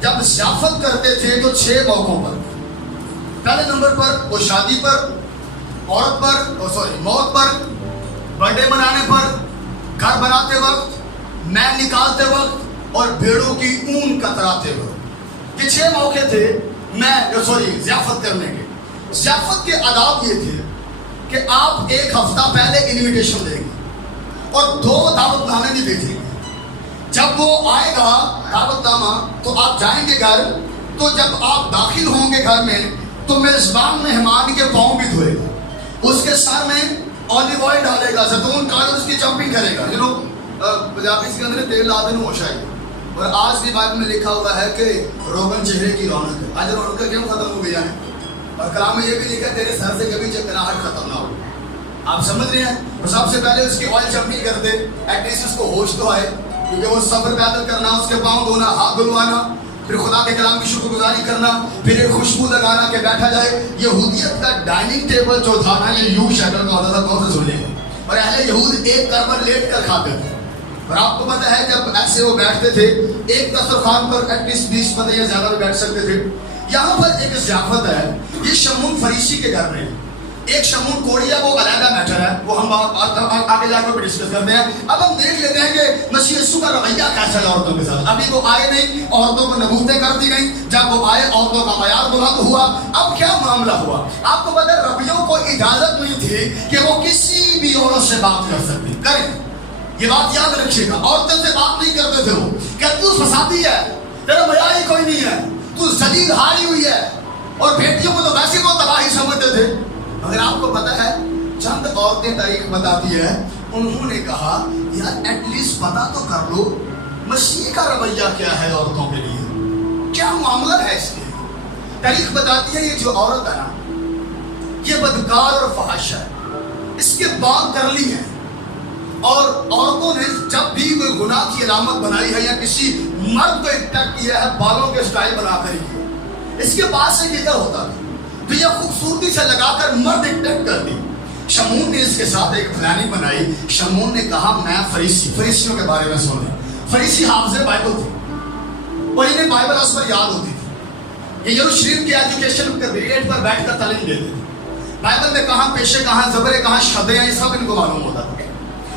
جب ضیافت کرتے تھے تو 6 موقعوں پر. پہلے نمبر پر وہ شادی پر، عورت پر، موت پر، برتھ ڈے منانے پر، گھر بناتے وقت، مین نکالتے وقت اور بھیڑوں کی اون کتراتے وقت. یہ 6 موقع تھے ضیافت کرنے کے. ضیافت کے آداب یہ تھے کہ آپ 1 ہفتہ پہلے انویٹیشن دیں گے اور 2 دعوت نامے بھی بھیجیں گے. جب وہ آئے گا دعوت نامہ تو آپ جائیں گے گھر. تو جب آپ داخل ہوں گے گھر میں تو میزبان مہمان کے پاؤں بھی دھوئے گا. اس کے سر میں اولیو آئل ڈالے گا، زیتون کا اس کی جمپنگ کرے گا. پنجابی کے اندر تیل لا دیں ہوش آئے گا. اور آج بھی بائبل میں لکھا ہوا ہے کہ روغن چہرے کی رونق ہے. آج رونق کیوں ختم ہو گیا ہے؟ اور کلام میں یہ بھی لکھا ہے تیرے سر سے کبھی چکراہٹ ختم نہ ہو. آپ سمجھ رہے ہیں؟ اور سب سے پہلے اس کی آئل جمپنگ کرتے ایٹ لیسٹ اس کو ہوش تو آئے، کیونکہ وہ سفر پیدل کرنا، اس کے پاؤں دھونا، ہاتھ دھلوانا، پھر خدا کے کلام کی شکر گزاری کرنا، پھر ایک خوشبو لگانا کہ بیٹھا جائے. یہودیت کا ڈائننگ ٹیبل جو تھا نا یہ یو شیکل کا ہوتا تھا. کون سے سن لیں؟ اور اہل یہود ایک کربر لیٹ کر کھاتے تھے. اور آپ کو پتہ ہے جب ایسے وہ بیٹھتے تھے ایک دسترخوان پر ایٹ لیسٹ 20 بندے یا زیادہ بھی بیٹھ سکتے تھے. یہاں پر ایک ضیافت ہے. یہ شمعون فریسی کے گھر میں. ایک شمون کوڑی ہے، وہ علیحدہ میٹر ہے، وہ ہم آگے جا کے ڈسکس کرتے ہیں. اب ہم دیکھ لیتے ہیں کہ مسیح یسوع کا رویہ کیسا ہے عورتوں کے ساتھ. ابھی وہ آئے نہیں، عورتوں کو نبوتیں کر دی گئیں. جب وہ آئے عورتوں کا معیار بلند ہوا. اب کیا معاملہ ہوا؟ آپ کو پتہ ہے ربیوں کو اجازت نہیں تھی کہ وہ کسی بھی عورت سے بات کر سکتے. کریں یہ بات یاد رکھیے گا، عورتوں سے بات نہیں کرتے تھے وہ کہ تو فسادی ہے، تیرا معیار ہی کوئی نہیں ہے، تو ذلیل ہاری ہوئی ہے. اور بیٹیوں کو تو ویسے وہ تباہی سمجھتے تھے. مگر آپ کو پتا ہے چند عورتیں تاریخ بتاتی ہے، انہوں نے کہا یار ایٹ لیسٹ پتا تو کر لو مسیح کا رویہ کیا ہے عورتوں کے لیے، کیا معاملہ ہے اس کے. تاریخ بتاتی ہے یہ جو عورت ہے نا یہ بدکار اور فحش ہے، اس کے بال کرلی ہیں. اور عورتوں نے جب بھی کوئی گناہ کی علامت بنائی ہے یا کسی مرد کو اٹیک کیا ہے بالوں کے سٹائل بنا کر ہی اس کے پاس سے کدھر ہوتا تھا تو یہ خوبصورتی سے لگا کر مرد اٹیک کر دی. شمون نے اس کے ساتھ ایک پلاننگ بنائی. شمون نے کہا میں فریسیوں کے بارے میں سن رہا. فریسی حافظ بائبل تھے اور انہیں بائبل اس پر یاد ہوتی تھی. یہ یروشلم کے ایجوکیشن گریڈ پر بیٹھ کر تعلیم دیتے تھے. بائبل میں کہاں پیشے کہاں زبریں کہاں شدیں ہیں یہ سب ان کو معلوم ہوتا تھا.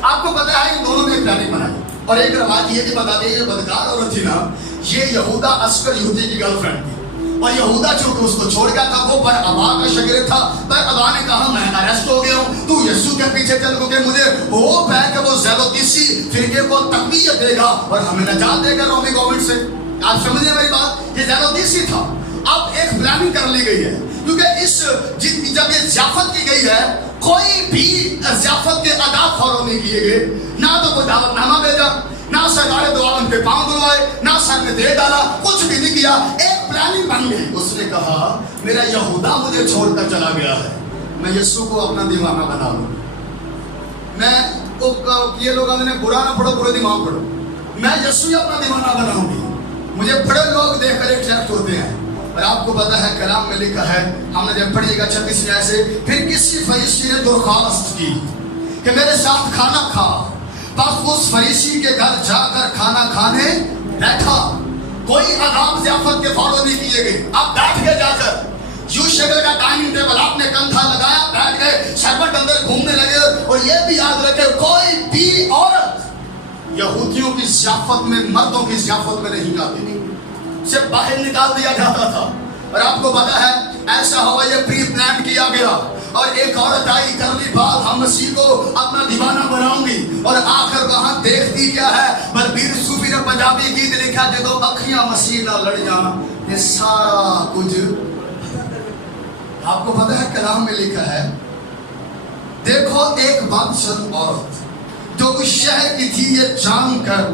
آپ کو پتا ہے ان دونوں نے پلاننگ بنائی. اور ایک روایت یہ بھی بتا دیں یہ بدکار عورت تھی نا یہ یہودا عسکر یہودی کی گرل فرینڈ تھی. اور یہودا چونکہ اس کو چھوڑ گیا تھا وہ برابا کا شاگرد تھا. برابا نے کہا میں اریسٹ ہو گیا ہوں، تو یسوع کے پیچھے چل کیونکہ مجھے ہوپ ہے کہ وہ زیلوتیسی فرقے کو تقویت دے گا اور ہمیں نجات دے گا رومی گورنمنٹ سے. آپ سمجھیں میری بات، یہ زیلوتیسی تھا. اب ایک پلاننگ کر لی گئی ہے کیونکہ اس جب یہ ضیافت کی گئی ہے کوئی بھی ضیافت کے آداب فالو نہیں کیے گئے. نہ تو کوئی دعوت نامہ بھیجا، نہ سرکار دعا ان کے پاؤں دلوائے، نہ سر میں دے ڈالا، کچھ بھی نہیں کیا. ایک پلاننگ بن گئی. اس نے کہا میرا یہودا مجھے چھوڑ کر چلا گیا ہے، میں یسوع کو اپنا دیوانہ بنا لوں. میں یہ لوگ نے برا نہ پڑھو برے دماغ پڑھو، میں یسوع اپنا دیوانہ بناؤں گی. مجھے بڑے لوگ دیکھ کر اٹریکٹ ہوتے ہیں. اور آپ کو پتا ہے کلام میں لکھا ہے ہم نے جب پڑھیے گا 36 آیت سے پھر کسی فریسی نے درخواست کی کہ میرے ساتھ کھانا کھا. بس اس فریسی کے گھر جا کر کھانا کھانے بیٹھا. کوئی آداب ضیافت کے فالو نہیں کیے گئے. آپ بیٹھ گئے جا کر یوں شکل کا ڈائننگ ٹیبل آپ نے کندھا لگایا بیٹھ گئے. سرپنٹ اندر گھومنے لگے. اور یہ بھی یاد رکھے کوئی بھی عورت یہودیوں کی ضیافت میں مردوں کی ضیافت میں نہیں آتی تھی، سے باہر نکال دیا جاتا تھا. اور آپ کو پتا ہے ایسا ہوا یہ پری پلان کیا گیا. اور ایک عورت آئی کرلی بات ہم مسیح کو اپنا دیوانہ بناؤں گی. اور آخر وہاں دیکھتی کیا ہے بلبیر صوفی نے پنجابی گیت لکھا جدو اکھیاں مسیح نہ لڑ جانا یہ سارا کچھ. آپ کو پتا ہے کلام میں لکھا ہے دیکھو ایک بدشت عورت جو اس شہر کی تھی یہ جان کر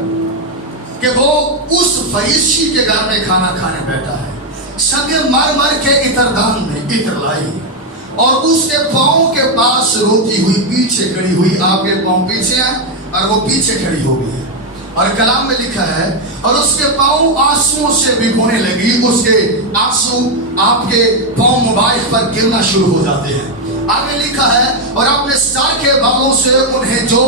کہ وہ اس فریسی کے گھر میں کھانا کھانے بیٹھا ہے سگے مر کے عطردان میں عطر لائی اور اس کے پاؤں کے پاس روتی ہوئی پیچھے کھڑی ہوئی. آپ کے پاؤں پیچھے ہیں اور وہ پیچھے کھڑی ہو گئی. اور کلام میں لکھا ہے اور اس کے پاؤں آنسوؤں سے بھگونے لگی. اس کے آنسو آپ کے پاؤں مبارک پر گرنا شروع ہو جاتے ہیں. آگے لکھا ہے اور اپنے سر کے بالوں سے انہیں جو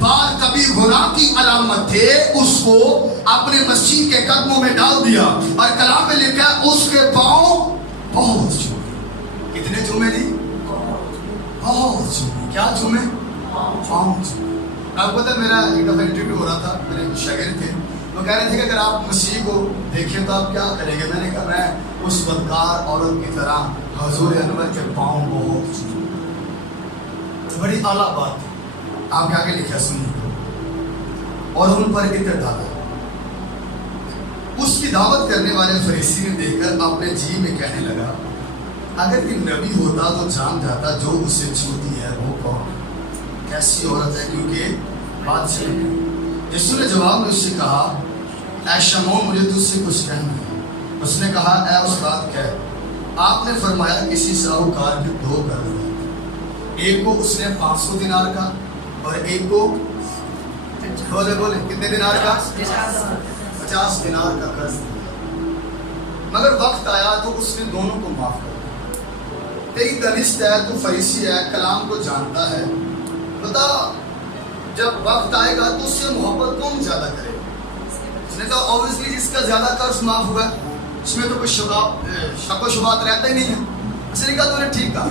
بال کبھی گناہ کی علامت تھے اس کو اپنے مسیح کے قدموں میں ڈال دیا. اور کلام میں لکھا ہے اس کے پاؤں بہت چومے. کتنے چومے دی؟ بہت چومے. کیا چومے؟ پاؤں چومے. آپ کو پتا میرا ایک دفعہ انٹرویو ہو رہا تھا، میرے شاگرد تھے وہ کہہ رہے تھے کہ اگر آپ مسیح کو دیکھیں تو آپ کیا کریں گے. میں نے کہا میں اس بدکار عورت کی طرح حضور انور کے پاؤں بہت چوموں. بڑی اعلیٰ بات ہے. آپ کے آگے لکھا سنیے اور ان پر عطر ڈالا. اس کی دعوت کرنے والے فریسی نے دیکھ کر اپنے جی میں کہنے لگا اگر یہ نبی ہوتا تو جان جاتا جو اسے چھوتی ہے وہ کون کیسی عورت ہے کیونکہ بات چل گئی. یسوع نے جواب میں اس سے کہا اے شمعون مجھے تجھ سے کچھ کہنا ہے. اس نے کہا اے استاد کہہ. آپ نے فرمایا کسی ساہوکار کے دو قرض ہیں، ایک کو اس نے 500 دینار کا اور ایک کو بولے کتنے دینار کا 50 دینار کا قرض دیا. مگر وقت آیا تو اس نے دونوں کو معاف کر دیا. تیری دانست ہے تو فریسی ہے کلام کو جانتا ہے بتا جب وقت آئے گا تو اس سے محبت کون زیادہ کرے گا. اس نے کہا اوبویسلی جس کا زیادہ قرض معاف ہوا ہے اس میں تو کوئی شک و شبہات رہتا ہی نہیں ہے. اس نے کہا تو نے ٹھیک کہا،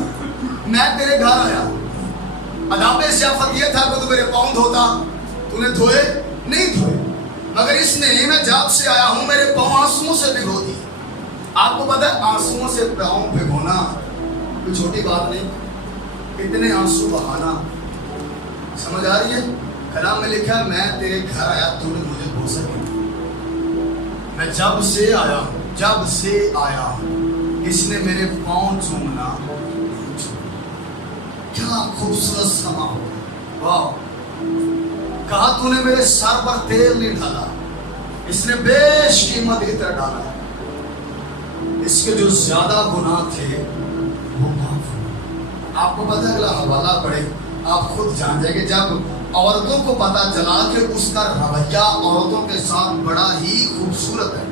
میں تیرے گھر آیا، آداب ضیافت یہ تھا کہ تو میرے پاؤں دھوتا، تو نے دھوئے نہیں دھوئے، مگر اس نے میں جاب سے آیا ہوں میرے پاؤں آنسوؤں سے بھگو دی۔ آپ کو پتہ ہے آنسوؤں سے پاؤں بھگونا کوئی چھوٹی بات نہیں، اتنے آنسو بہانا، سمجھ آ رہی ہے؟ کلام میں لکھا ہے میں تیرے گھر آیا تو نے مجھے بوسہ کی، میں جب سے آیا اس نے میرے پاؤں چومنا، کیا خوبصورت سما ہو، واہ، کہا تو نے میرے سر پر تیل نہیں ڈالا، اس نے بیش قیمت عطر ڈالا، اس کے جو زیادہ گناہ تھے وہ معاف ہوئے۔ آپ کو پتہ ہے اگلا حوالہ پڑھے آپ خود جان جائیں گے، جب عورتوں کو پتہ چلا کہ اس کا رویہ عورتوں کے ساتھ بڑا ہی خوبصورت ہے،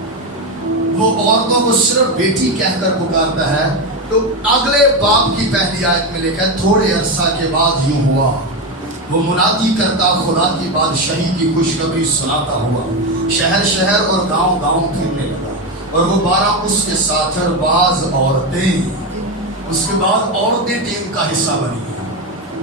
وہ عورتوں کو صرف بیٹی کہہ کر پکارتا ہے، تو اگلے باب کی پہلی آیت میں لکھا ہے تھوڑے عرصہ کے بعد یوں ہوا، وہ منادی کرتا خدا کی بادشاہی کی خوشخبری سناتا ہوا، شہر شہر اور گاؤں گاؤں پھرنے لگا، اور وہ 12 اس کے ساتھ اور بعض عورتیں، اس کے بعد عورتیں ٹیم کا حصہ بنی ہیں۔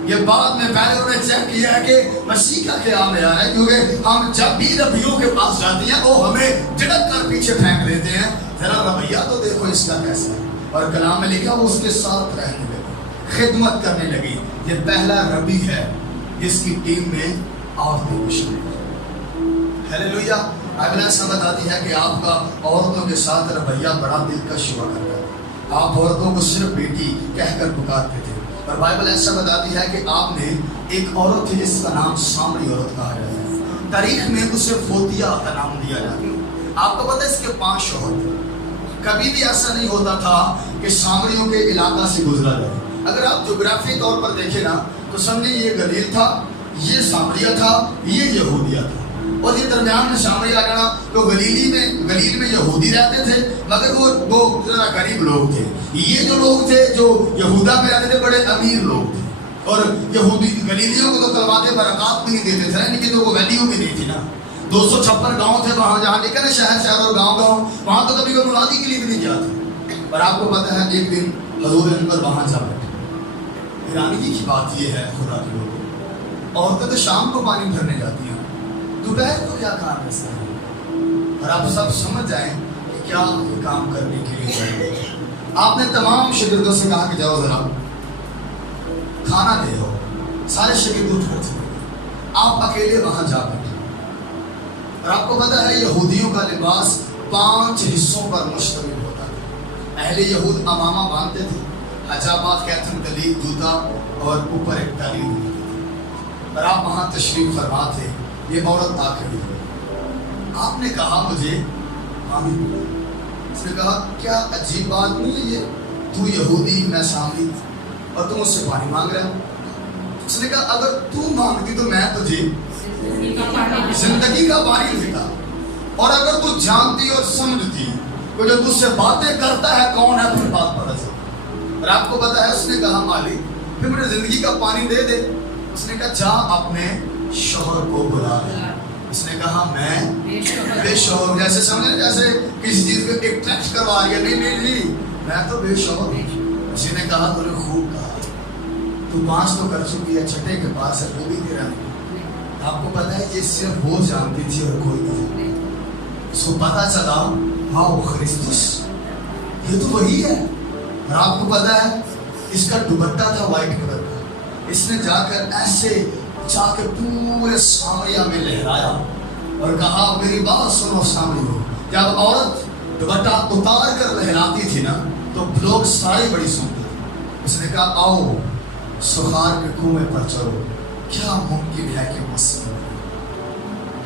یہ بات میں پہلے انہوں نے چیک کیا ہے کہ مسیح کا قیام میں آ رہا ہے، کیونکہ ہم جب بھی نبیوں کے پاس جاتے ہیں وہ ہمیں جھڑک کر پیچھے پھینک لیتے ہیں، ذرا رویہ تو دیکھو اس کا کیسا ہے۔ اور کلام میں لکھا وہ اس کے ساتھ رہنے لگی، خدمت کرنے لگی۔ یہ پہلا ربی ہے جس کی ٹیم میں عورتیں بھی شامل ہیں۔ ہیلیلویا۔ بائبل ایسا بتاتی ہے کہ آپ کا عورتوں کے ساتھ رویہ بڑا دلکش ہوا کرتا ہے، آپ عورتوں کو صرف بیٹی کہہ کر پکارتے تھے، اور بائبل ایسا بتاتی ہے کہ آپ نے ایک عورت تھی جس کا نام سامری عورت کہا جاتا ہے، تاریخ میں اسے فوتیا کا نام دیا جاتا ہے۔ آپ کو پتہ ہے اس کے 5 شوہر تھے، کبھی بھی ایسا نہیں ہوتا تھا کہ سامریوں کے علاقہ سے گزرا جائے۔ اگر آپ جغرافی طور پر دیکھیں نا تو سمجھیں یہ گلیل تھا، یہ سامریہ تھا، یہ یہودیہ تھا، اور یہ درمیان میں سامریہ جانا تو گلیل میں یہودی رہتے تھے، مگر وہ ذرا غریب لوگ تھے۔ یہ جو لوگ تھے جو یہودا میں رہتے تھے بڑے امیر لوگ تھے، اور یہودی گلیلیوں کو تو کلمات برکات بھی نہیں دیتے تھے، ان کی تو وہ ویلیو بھی نہیں تھی نا۔ 256 گاؤں تھے وہاں، جہاں لکھا ہے شہر شہر اور گاؤں گاؤں، وہاں تو کبھی کوئی منادی کے لیے بھی نہیں جاتے۔ پر آپ کو پتہ ہے ایک دن حضور انور وہاں جا بیٹھے۔ حیرانگی کی بات یہ ہے خدا کے لوگوں، عورتیں تو شام کو پانی بھرنے جاتی ہیں، دوپہر کو کیا کام ایسا ہے؟ اور آپ سب سمجھ جائیں کہ کیا کام کرنے کے لیے چاہیے۔ آپ نے تمام شاگردوں سے کہا کہ جاؤ ذرا کھانا دے ہو، سارے شاگرد اٹھ کر چلے گئے، آپ اکیلے وہاں جا بیٹھے۔ اور آپ کو پتہ ہے یہودیوں کا لباس 5 حصوں پر مشتمل ہوتا ہے۔ اہل یہود امامہ باندھتے تھے، حجابات کیتھن کلی جوتا اور اوپر ایک ٹالی ہوتی تھی، اور آپ وہاں تشریف فرما تھے۔ یہ عورت آ کھڑی ہوئی، آپ نے کہا مجھے پانی پلا۔ اس نے کہا کیا عجیب بات نہیں ہے یہ، تو یہودی میں سامری اور تم اس سے پانی مانگ رہا ہے۔ اس نے کہا اگر تو مانگتی تو میں تجھے زندگی کا پانی دیتا، اور اگر تو جانتی اور سمجھتی کہ جو تجھ سے باتیں کرتا ہے کون ہے، پھر بات پتہ چلتی۔ اور آپ کو پتہ ہے اس نے کہا مالک پھر مجھے زندگی کا پانی دے دے۔ اس نے کہا جا اپنے شوہر کو بلا لے۔ اس نے کہا میں بے شوہر، جیسے سمجھے جیسے کسی چیز کو ایک ٹیکسٹ کروا رہی ہے، نہیں میں تو بے شوہر ہوں۔ اسی نے کہا تو نے خوب کہا، تو 5 تو کر چکی ہے، چھٹے کے پاس ہے وہ بھی تیرا نہیں۔ آپ کو پتہ ہے یہ صرف وہ جانتی تھی اور کوئی نہیں۔ اس کو پتہ چلا واو خریستوس یہ تو وہی ہے۔ اور آپ کو پتہ ہے اس کا دوپٹہ تھا وائٹ کلر کا، اس نے جا کر ایسے جا کے پورے سامریہ میں لہرایا اور کہا میری بات سنو سامری ہو۔ جب عورت دوپٹہ اتار کر لہراتی تھی نا تو لوگ سارے بڑی سنتے تھے۔ اس نے کہا آؤ سخار کے کنویں پر چلو، کیا ممکن ہے کہ مسیح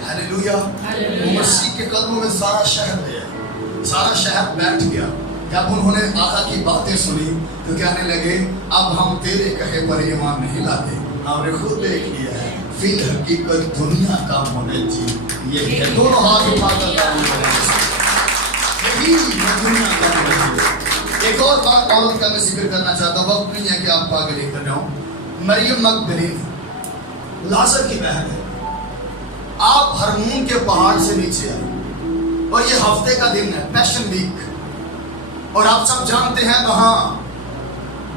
ہیلیلویا وہ مسیح کے قدموں میں سارا شہر گیا، سارا شہر بیٹھ گیا۔ جب انہوں نے آقا کی باتیں سنی تو کہنے لگے اب ہم تیرے کہے پر ایمان نہیں لاتے، ہم نے خود دیکھ لیا ہے فی الحقیقت دنیا کا منجی یہ ہے۔ دونوں ہاتھ اٹھا کر یہی دنیا کا منجی۔ ایک اور بات عورت کا میں ذکر کرنا چاہتا ہوں، وقت نہیں ہے کہ آپ کو آگے لے کر جاؤں۔ مریم مگدلین لازر کی بہن ہے، آپ ہرمون کے پہاڑ سے نیچے آئے اور یہ ہفتے کا دن ہے، پیشن ویک، اور آپ سب جانتے ہیں وہاں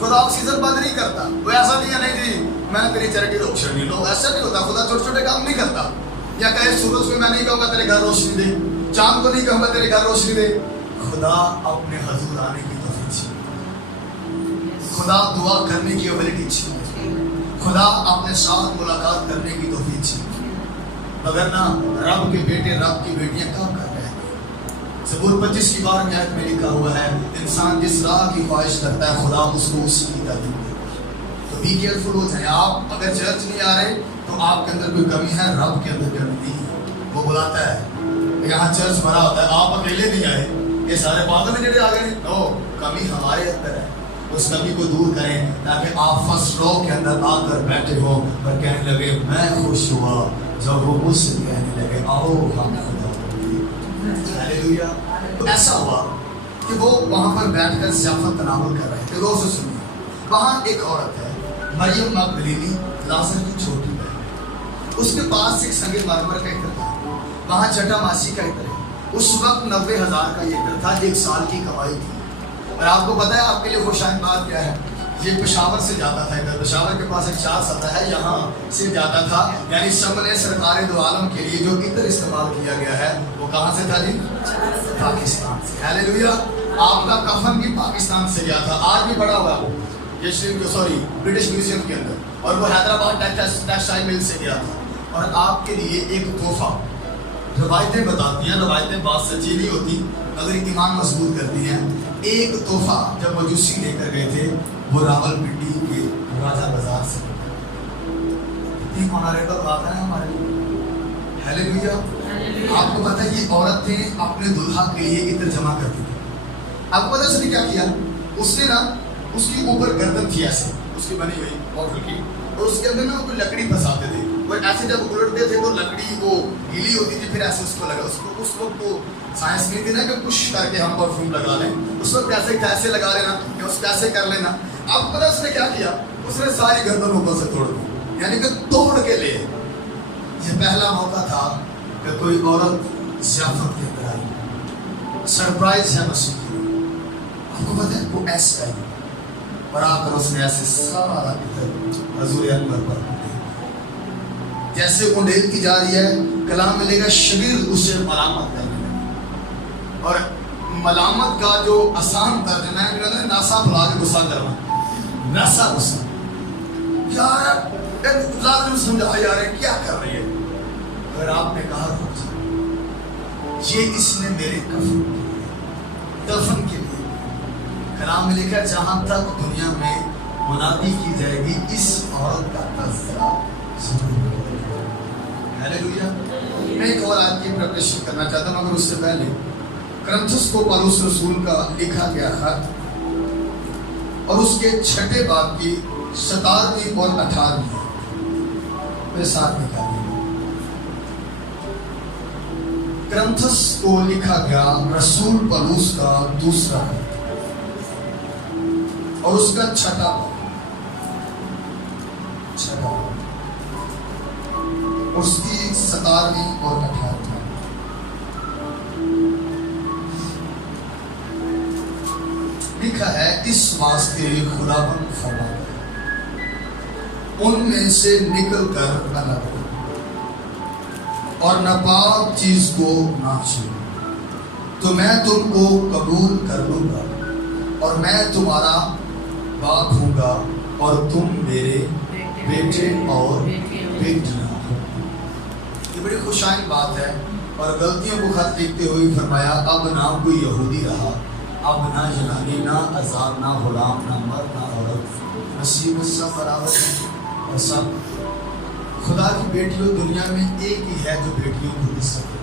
خدا آکسیجن بند نہیں کرتا. وہ ایسا نہیں ہے نہیں جی میں تیری چیریٹی روشن نہیں لو, ایسا نہیں ہوتا. خدا چھوٹے چھوٹے کام نہیں کرتا. یا کہے سورج کو میں نہیں کہوں گا تیرے گھر روشنی دے, چاند کو نہیں کہوں گا تیرے گھر روشنی دے. خدا اپنے حضور آنے کی توفیق چاہیے, خدا دعا کرنے کی ایبلٹی چاہیے, خدا اپنے ساتھ ملاقات کرنے کی توفیق چاہیے. مگر نا رب کے بیٹے رب کی بیٹیاں کام کر رہے ہیں. زبور 25 کی بار میں آیت میں لکھا ہوا ہے انسان جس راہ کی خواہش کرتا ہے خدا اس کو اسی کی تعلیم دے. تو بی کیئرفل ہو جائیں. آپ اگر چرچ نہیں آ رہے تو آپ کے اندر کوئی کمی ہے, رب کے اندر کمی نہیں ہے. وہ بلاتا ہے یہاں چرچ بھرا ہوتا ہے, آپ اکیلے نہیں آئے, یہ سارے پاگل جڑے آ گئے. نو, کمی ہمارے اندر ہے, اس کمی کو دور کریں تاکہ آپ فرسٹ رو کے اندر آ کر بیٹھے ہو اور کہنے لگے میں خوش ہوا جب وہ مجھ سے کہنے لگے آؤ ہم خدا. ہاللیلویا. تو ایسا ہوا کہ وہ وہاں پر بیٹھ کر ضیافت تناول کر رہے تھے. روز سے سنیے, وہاں ایک عورت ہے مریم مگدلینی, لازر کی چھوٹی بہن. اس کے پاس ایک سنگ مرمر کا عطر تھا, وہاں جٹا ماسی کا عطر ہے. اس وقت 90,000 کا یہ عطر تھا, ایک سال کی کمائی تھی. اور آپ کو پتا ہے آپ کے لیے خوشائن بات کیا ہے, یہ پشاور سے جاتا تھا. ادھر پشاور کے پاس ایک 4 سطح ہے, یہاں سے جاتا تھا. یعنی سمن سرکار دو عالم کے لیے جو عطر استعمال کیا گیا ہے وہ کہاں سے تھا جی؟ پاکستان سے. ہاللیلویا. آپ کا کفن بھی پاکستان سے گیا تھا, آج بھی پڑا ہوا ہے برٹش میوزیم کے اندر, اور وہ حیدرآباد ٹیکسٹائل مل سے گیا تھا. اور آپ کے لیے ایک تحفہ, روایتیں بتاتی ہیں, روایتیں بات سچی نہیں ہوتی مگر ایمان مضبوط کرتی ہیں. ایک تحفہ جب مجوسی لے کر گئے تھے وہ راولپنڈی کے راجہ بازار سے. اتنی آنریبل بات ہے ہمارے لیے. ہاللیلویا. آپ کو پتہ ہے یہ عورتیں اپنے دلہا کے لیے عطر جمع کرتی تھیں. آپ کو پتہ اس نے کیا کیا, اس نے نا اس کی اوپر گردن تھی ایسے, اس کی بنی ہوئی بوٹل کی, اور اس کے اندر نا کوئی لکڑی پھنساتے تھے. وہ ایسے جب الٹتے تھے تو لکڑی وہ گیلی ہوتی تھی, پھر ایسے اس کو لگا. اس وقت تو سائنس نہیں تھی نا کہ کچھ کر کے ہم پرفیوم لگا لیں. اس وقت ایسے لگا لینا یا اس ایسے کر لینا. آپ کو پتا اس نے کیا کیا, اس نے ساری گردن اوپر سے توڑ دی, یعنی کہ توڑ کے لے. یہ پہلا موقع تھا کہ کوئی عورت ضیافت کے اندر آئی. سرپرائز ہے مسیح کی. آپ کو پتا ہے وہ ایسے آئی اور آ کر اس نے ایسے سارا حضور اکبر پر جیسے انڈیل کی جا رہی ہے. کلام ملے گا شگرد اسے ملامت کرنے لگے, اور ملامت کا جو آسان ترجمہ ہے ناسا بلا کے غصہ کرنا. ناسا غصہ یار لازم سمجھا یار کیا کر رہی ہے. اگر آپ نے کہا یہ اس نے میرے کفن دفن کے لیے, کلام میں لکھا جہاں تک دنیا میں منادی کی جائے گی اس عورت کا تذکرہ ضرور ہوگا. ہاللیلویا. میں ایک اور آیت کی پریپریشن کرنا چاہتا ہوں, مگر اس سے پہلے کرنتھس کو پالوس رسول کا لکھا گیا خط اور اس کے 6 باب کی 17ویں اور 18ویں میرے ساتھ نکالیے. کرنتھس کو لکھا گیا رسول پالوس کا دوسرا خط اور اس کا 6 باب اس کی 17ویں اور 18ویں. لکھا ہے اس واسطے خداوند فرماتا ہے ان میں سے نکل کر الگ ہو اور ناپاک چیز کو نہ چھو, تو میں تم کو قبول کر لوں گا اور میں تمہارا باپ ہوں گا اور تم میرے بیٹے اور بیٹیاں ہو. یہ بڑی خوشائن بات ہے. اور غلطیوں کو خط لکھتے ہوئے فرمایا اب نہ کوئی یہودی رہا, اب نہ یونانی, نہ آزاد, نہ غلام, نہ مرد, نہ عورت, مسیح میں سب برابر ہیں. اور سب خدا کی بیٹیوں دنیا میں ایک ہی ہے جو بیٹیوں کو دے سکے,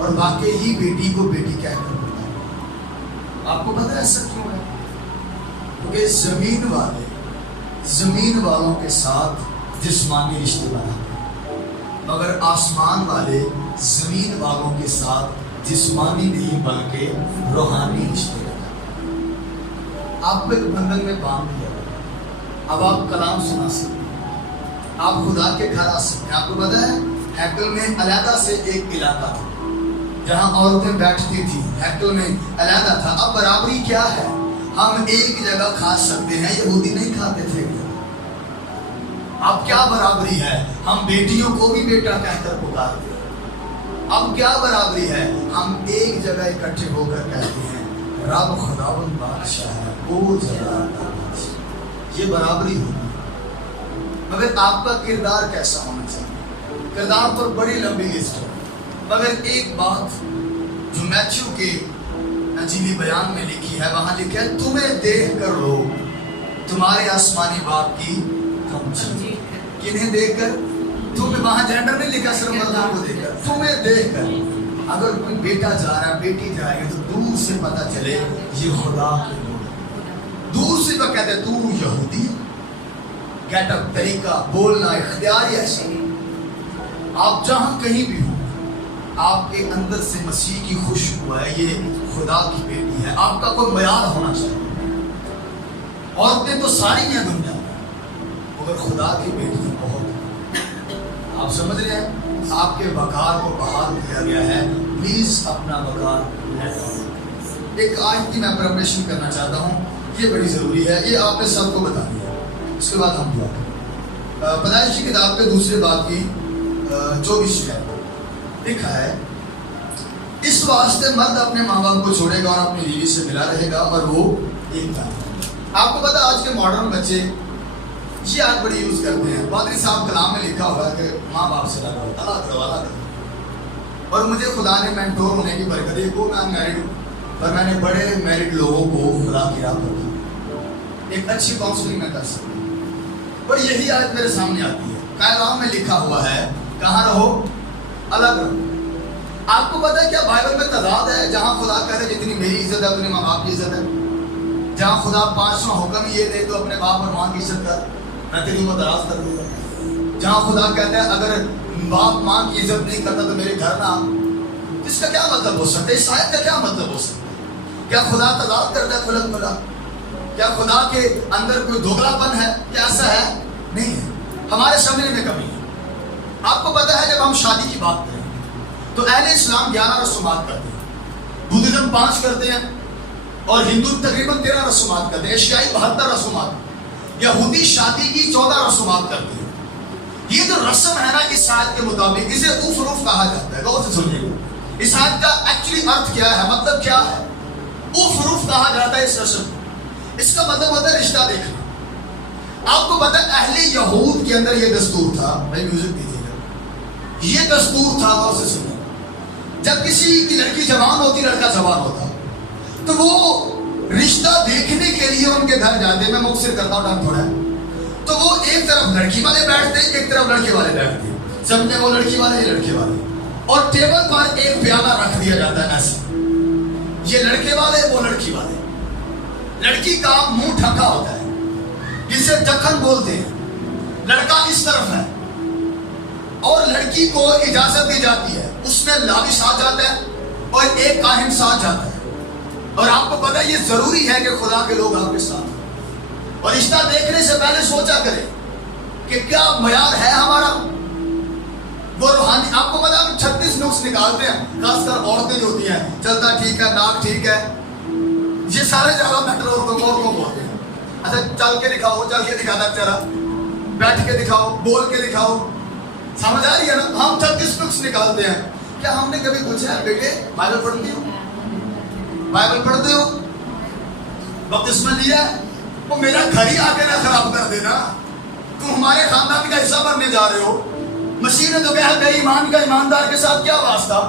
اور واقعی ہی بیٹی کو بیٹی کہہ کر بتایا. آپ کو پتہ ہے ایسا کیوں ہے؟ کیونکہ زمین والوں کے ساتھ جسمانی رشتے بناتے ہیں, مگر آسمان والے زمین والوں کے ساتھ جسمانی نہیں بلکہ روحانی رشتے بناتے ہیں. آپ کو ایک بندھن میں باندھ دیا, اب آپ کلام سنا سکتے ہیں, آپ خدا کے گھر آ سکتے ہیں. آپ کو پتہ ہے ہیکل میں علیحدہ سے ایک علاقہ تھا جہاں عورتیں بیٹھتی تھی, ہیکل میں علیحدہ تھا. اب برابری کیا ہے؟ ہم ایک جگہ کھا سکتے ہیں، یہودی نہیں کھاتے تھے۔ اب کیا برابری ہے؟ ہم بیٹیوں کو بھی بیٹا کہہ کر پکارتے ہیں۔ اب کیا برابری ہے؟ ہم ایک جگہ اکٹھے ہو کر کہتے ہیں رب خداوند بادشاہ ہے، وہ جگہ بادشاہ۔ یہ برابری ہوگی۔ مگر آپ کا کردار کیسا ہونا چاہیے؟ کردار پر بڑی لمبی لسٹ ہے، مگر ایک بات جو میتھیو کے انجیلی بیان میں لکھی ہے، وہاں لکھا ہے تمہیں دیکھ کر لوگ تمہارے آسمانی باپ کی تمجید۔ کنہیں دیکھ کر؟ تمہیں، وہاں جینڈر نہیں لکھا، صرف مردوں کو دیکھ کر، تمہیں دیکھ کر۔ اگر کوئی بیٹا جا رہا ہے، بیٹی جا رہی ہے، تو دور سے پتہ چلے یہ خدا کے لوگ۔ دور سے وہ کہتے ہیں تو یہودی، گیٹ اپ، طریقہ، بولنا، اختیار ایسا۔ آپ جہاں کہیں بھی ہو، آپ کے اندر سے مسیح کی خوشبو ہے، یہ خدا کی بیٹی ہے، آپ کا کوئی معیار ہونا چاہیے۔ عورتیں تو ساری ہیں دنیا میں، مگر خدا کی بیٹی بہت۔ آپ سمجھ رہے ہیں؟ آپ کے وقار کو بحال کیا گیا ہے، پلیز اپنا وقار لے جاؤ۔ ایک آیت کی میں پریپریشن کرنا چاہتا ہوں، یہ بڑی ضروری ہے، یہ آپ نے سب کو بتا دیا۔ اس کے بعد ہم دعا۔ پیدائش کی کتاب کے دوسرے باب کی 24 ہے، لکھا ہے اس واسطے مرد اپنے ماں باپ کو چھوڑے گا اور اپنی بیوی سے ملا رہے گا اور وہ ایک تھا۔ آپ کو پتا آج کے ماڈرن بچے یہ آج بڑی یوز کرتے ہیں۔ پادری صاحب کلام میں لکھا ہوا ہے کہ ماں باپ سے لگا ہوتا ہے۔ اور مجھے خدا نے مینٹور ہونے کی برکت دی، وہ میں میرڈ ہوں، پر میں نے بڑے میرڈ لوگوں کو خدا کی راہ پر ایک اچھی کاؤنسلنگ میں کر سکتا ہوں۔ اور یہی آیت میرے سامنے آتی ہے، کلام میں لکھا ہوا ہے کہاں رہو؟ الگ رہو۔ آپ کو پتا ہے کیا بائبل میں تضاد ہے؟ جہاں خدا کہتا ہے جتنی میری عزت ہے اتنی ماں باپ کی عزت ہے، جہاں خدا 5واں حکم یہ دے تو اپنے باپ اور ماں کی عزت کر، میں تیری عمر دراز کر دوں گا۔ جہاں خدا کہتا ہے اگر باپ ماں کی عزت نہیں کرتا تو میرے گھر نہ آ، اس کا کیا مطلب ہو سکتا ہے؟ اس آیت کا کیا مطلب ہو سکتا ہے؟ کیا خدا تضاد کرتا ہے کھلم کھلا؟ کیا خدا کے اندر کوئی دھوکھلا پن ہے؟ کیا ایسا ہے؟ نہیں ہے، ہمارے سمجھنے میں کمی ہے۔ آپ کو پتا ہے جب ہم شادی کی بات کریں تو اہل اسلام 11 رسومات کرتے ہیں، بدھزم 5 کرتے ہیں، اور ہندو تقریباً 13 رسومات کرتے ہیں، ایشیائی 72 رسومات، یہودی شادی کی 14 رسومات کرتے ہیں۔ یہ جو رسم ہے نا اس آیت کے مطابق اسے عرف عرف کہا جاتا ہے۔ غور سے سنیے گا، اس آیت کا ایکچولی ارتھ کیا ہے، مطلب کیا ہے؟ عرف عرف کہا جاتا ہے اس رسم کو۔ اس کا مطلب ہوتا ہے رشتہ دیکھنا۔ آپ کو پتا ہے اہل یہود کے اندر یہ دستور تھا، بھائی میوزک دیجیے گا، یہ دستور تھا، غور سے سنیے، جب کسی کی لڑکی جوان ہوتی لڑکا جوان ہوتا تو وہ رشتہ دیکھنے کے لیے ان کے گھر جاتے، میں مختصر کرتا ہوں ٹائم تھوڑا ہے، تو وہ ایک طرف لڑکی والے بیٹھتے، ایک طرف لڑکے والے بیٹھتے، سمجھے؟ وہ لڑکی والے یہ لڑکے والے، اور ٹیبل پر ایک پیالہ رکھ دیا جاتا ہے ایسے، یہ لڑکے والے وہ لڑکی والے، لڑکی کا منہ ڈھکا ہوتا ہے جسے دکن بولتے ہیں، لڑکا اس طرف ہے اور لڑکی کو اجازت دی جاتی ہے، اس میں لابش آ جاتا ہے اور ایک کاہن ساتھ جاتا ہے۔ اور آپ کو پتا ہے یہ ضروری ہے کہ خدا کے لوگ آپ کے ساتھ، اور رشتہ دیکھنے سے پہلے سوچا کرے کہ کیا معیار ہے ہمارا وہ روحانی۔ آپ کو پتا ہے ہم 36 نقص نکالتے ہیں، خاص کر عورتیں جو ہوتی ہیں، چلتا ٹھیک ہے، ناک ٹھیک ہے، یہ سارے زیادہ میٹر عورتوں کو ہوتے ہیں۔ اچھا چل کے دکھاؤ، چل کے دکھاتا چلا، بیٹھ کے دکھاؤ، بول کے دکھاؤ، سمجھ آ رہی ہے نا؟ ہم 36 نقص نکالتے ہیں۔ کیا ہم نے کبھی پوچھا ہے بیٹے بائبل پڑھتی ہو؟ بائبل پڑھتے ہو؟ بپتسمہ لیا ہے؟ وہ میرا گھر ہی آ کے نہ خراب کر دینا، تم ہمارے خاندان کا حصہ بننے جا رہے ہو۔ مسیح نے تو کہا بے ایمان کا ایماندار کے ساتھ کیا واسطہ،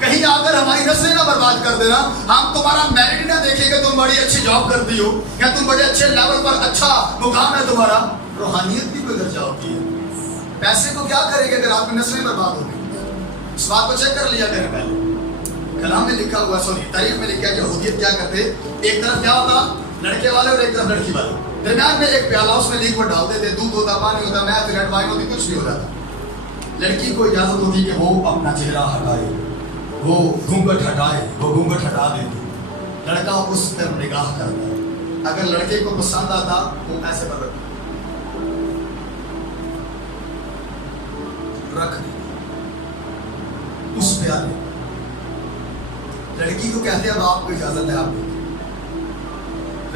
کہیں آ کر ہماری نسلیں نہ برباد کر دینا۔ ہم تمہارا میرٹ نہ دیکھیں کہ تم بڑی اچھی جاب کرتی ہو یا تم بڑے اچھے لیول پر اچھا مقام ہے تمہارا، روحانیت بھی کوئی درجہ ہوتی ہے۔ پیسے کو کیا کرے گا اگر آپ کی نسلیں برباد ہو گئی؟ اس بات کو چیک کر لیا کریں پہلے۔ کلام میں لکھا ہوا، سوری تاریخ میں لکھا ہے یہودیت کیا کرتے، ایک طرف کیا ہوتا لڑکے والے اور ایک طرف لڑکی والے، درمیان میں ایک پیالہ، اس میں لیکوڈ ڈالتے تھے، دودھ ہوتا، پانی ہوتا، میتھ ریڈ وائن ہوتی، کچھ نہیں ہو رہا تھا۔ لڑکی کو اجازت ہوتی کہ وہ اپنا چہرہ ہٹائے، وہ گھونگھٹ ہٹائے، وہ گھونگھٹ ہٹا دیتی، لڑکا اس طرف نگاہ کرتا، اگر لڑکے کو پسند آتا وہ ایسے پر رکھ دیتا اس پیالے۔ لڑکی کو کہتے ہیں اب آپ کو اجازت ہے، آپ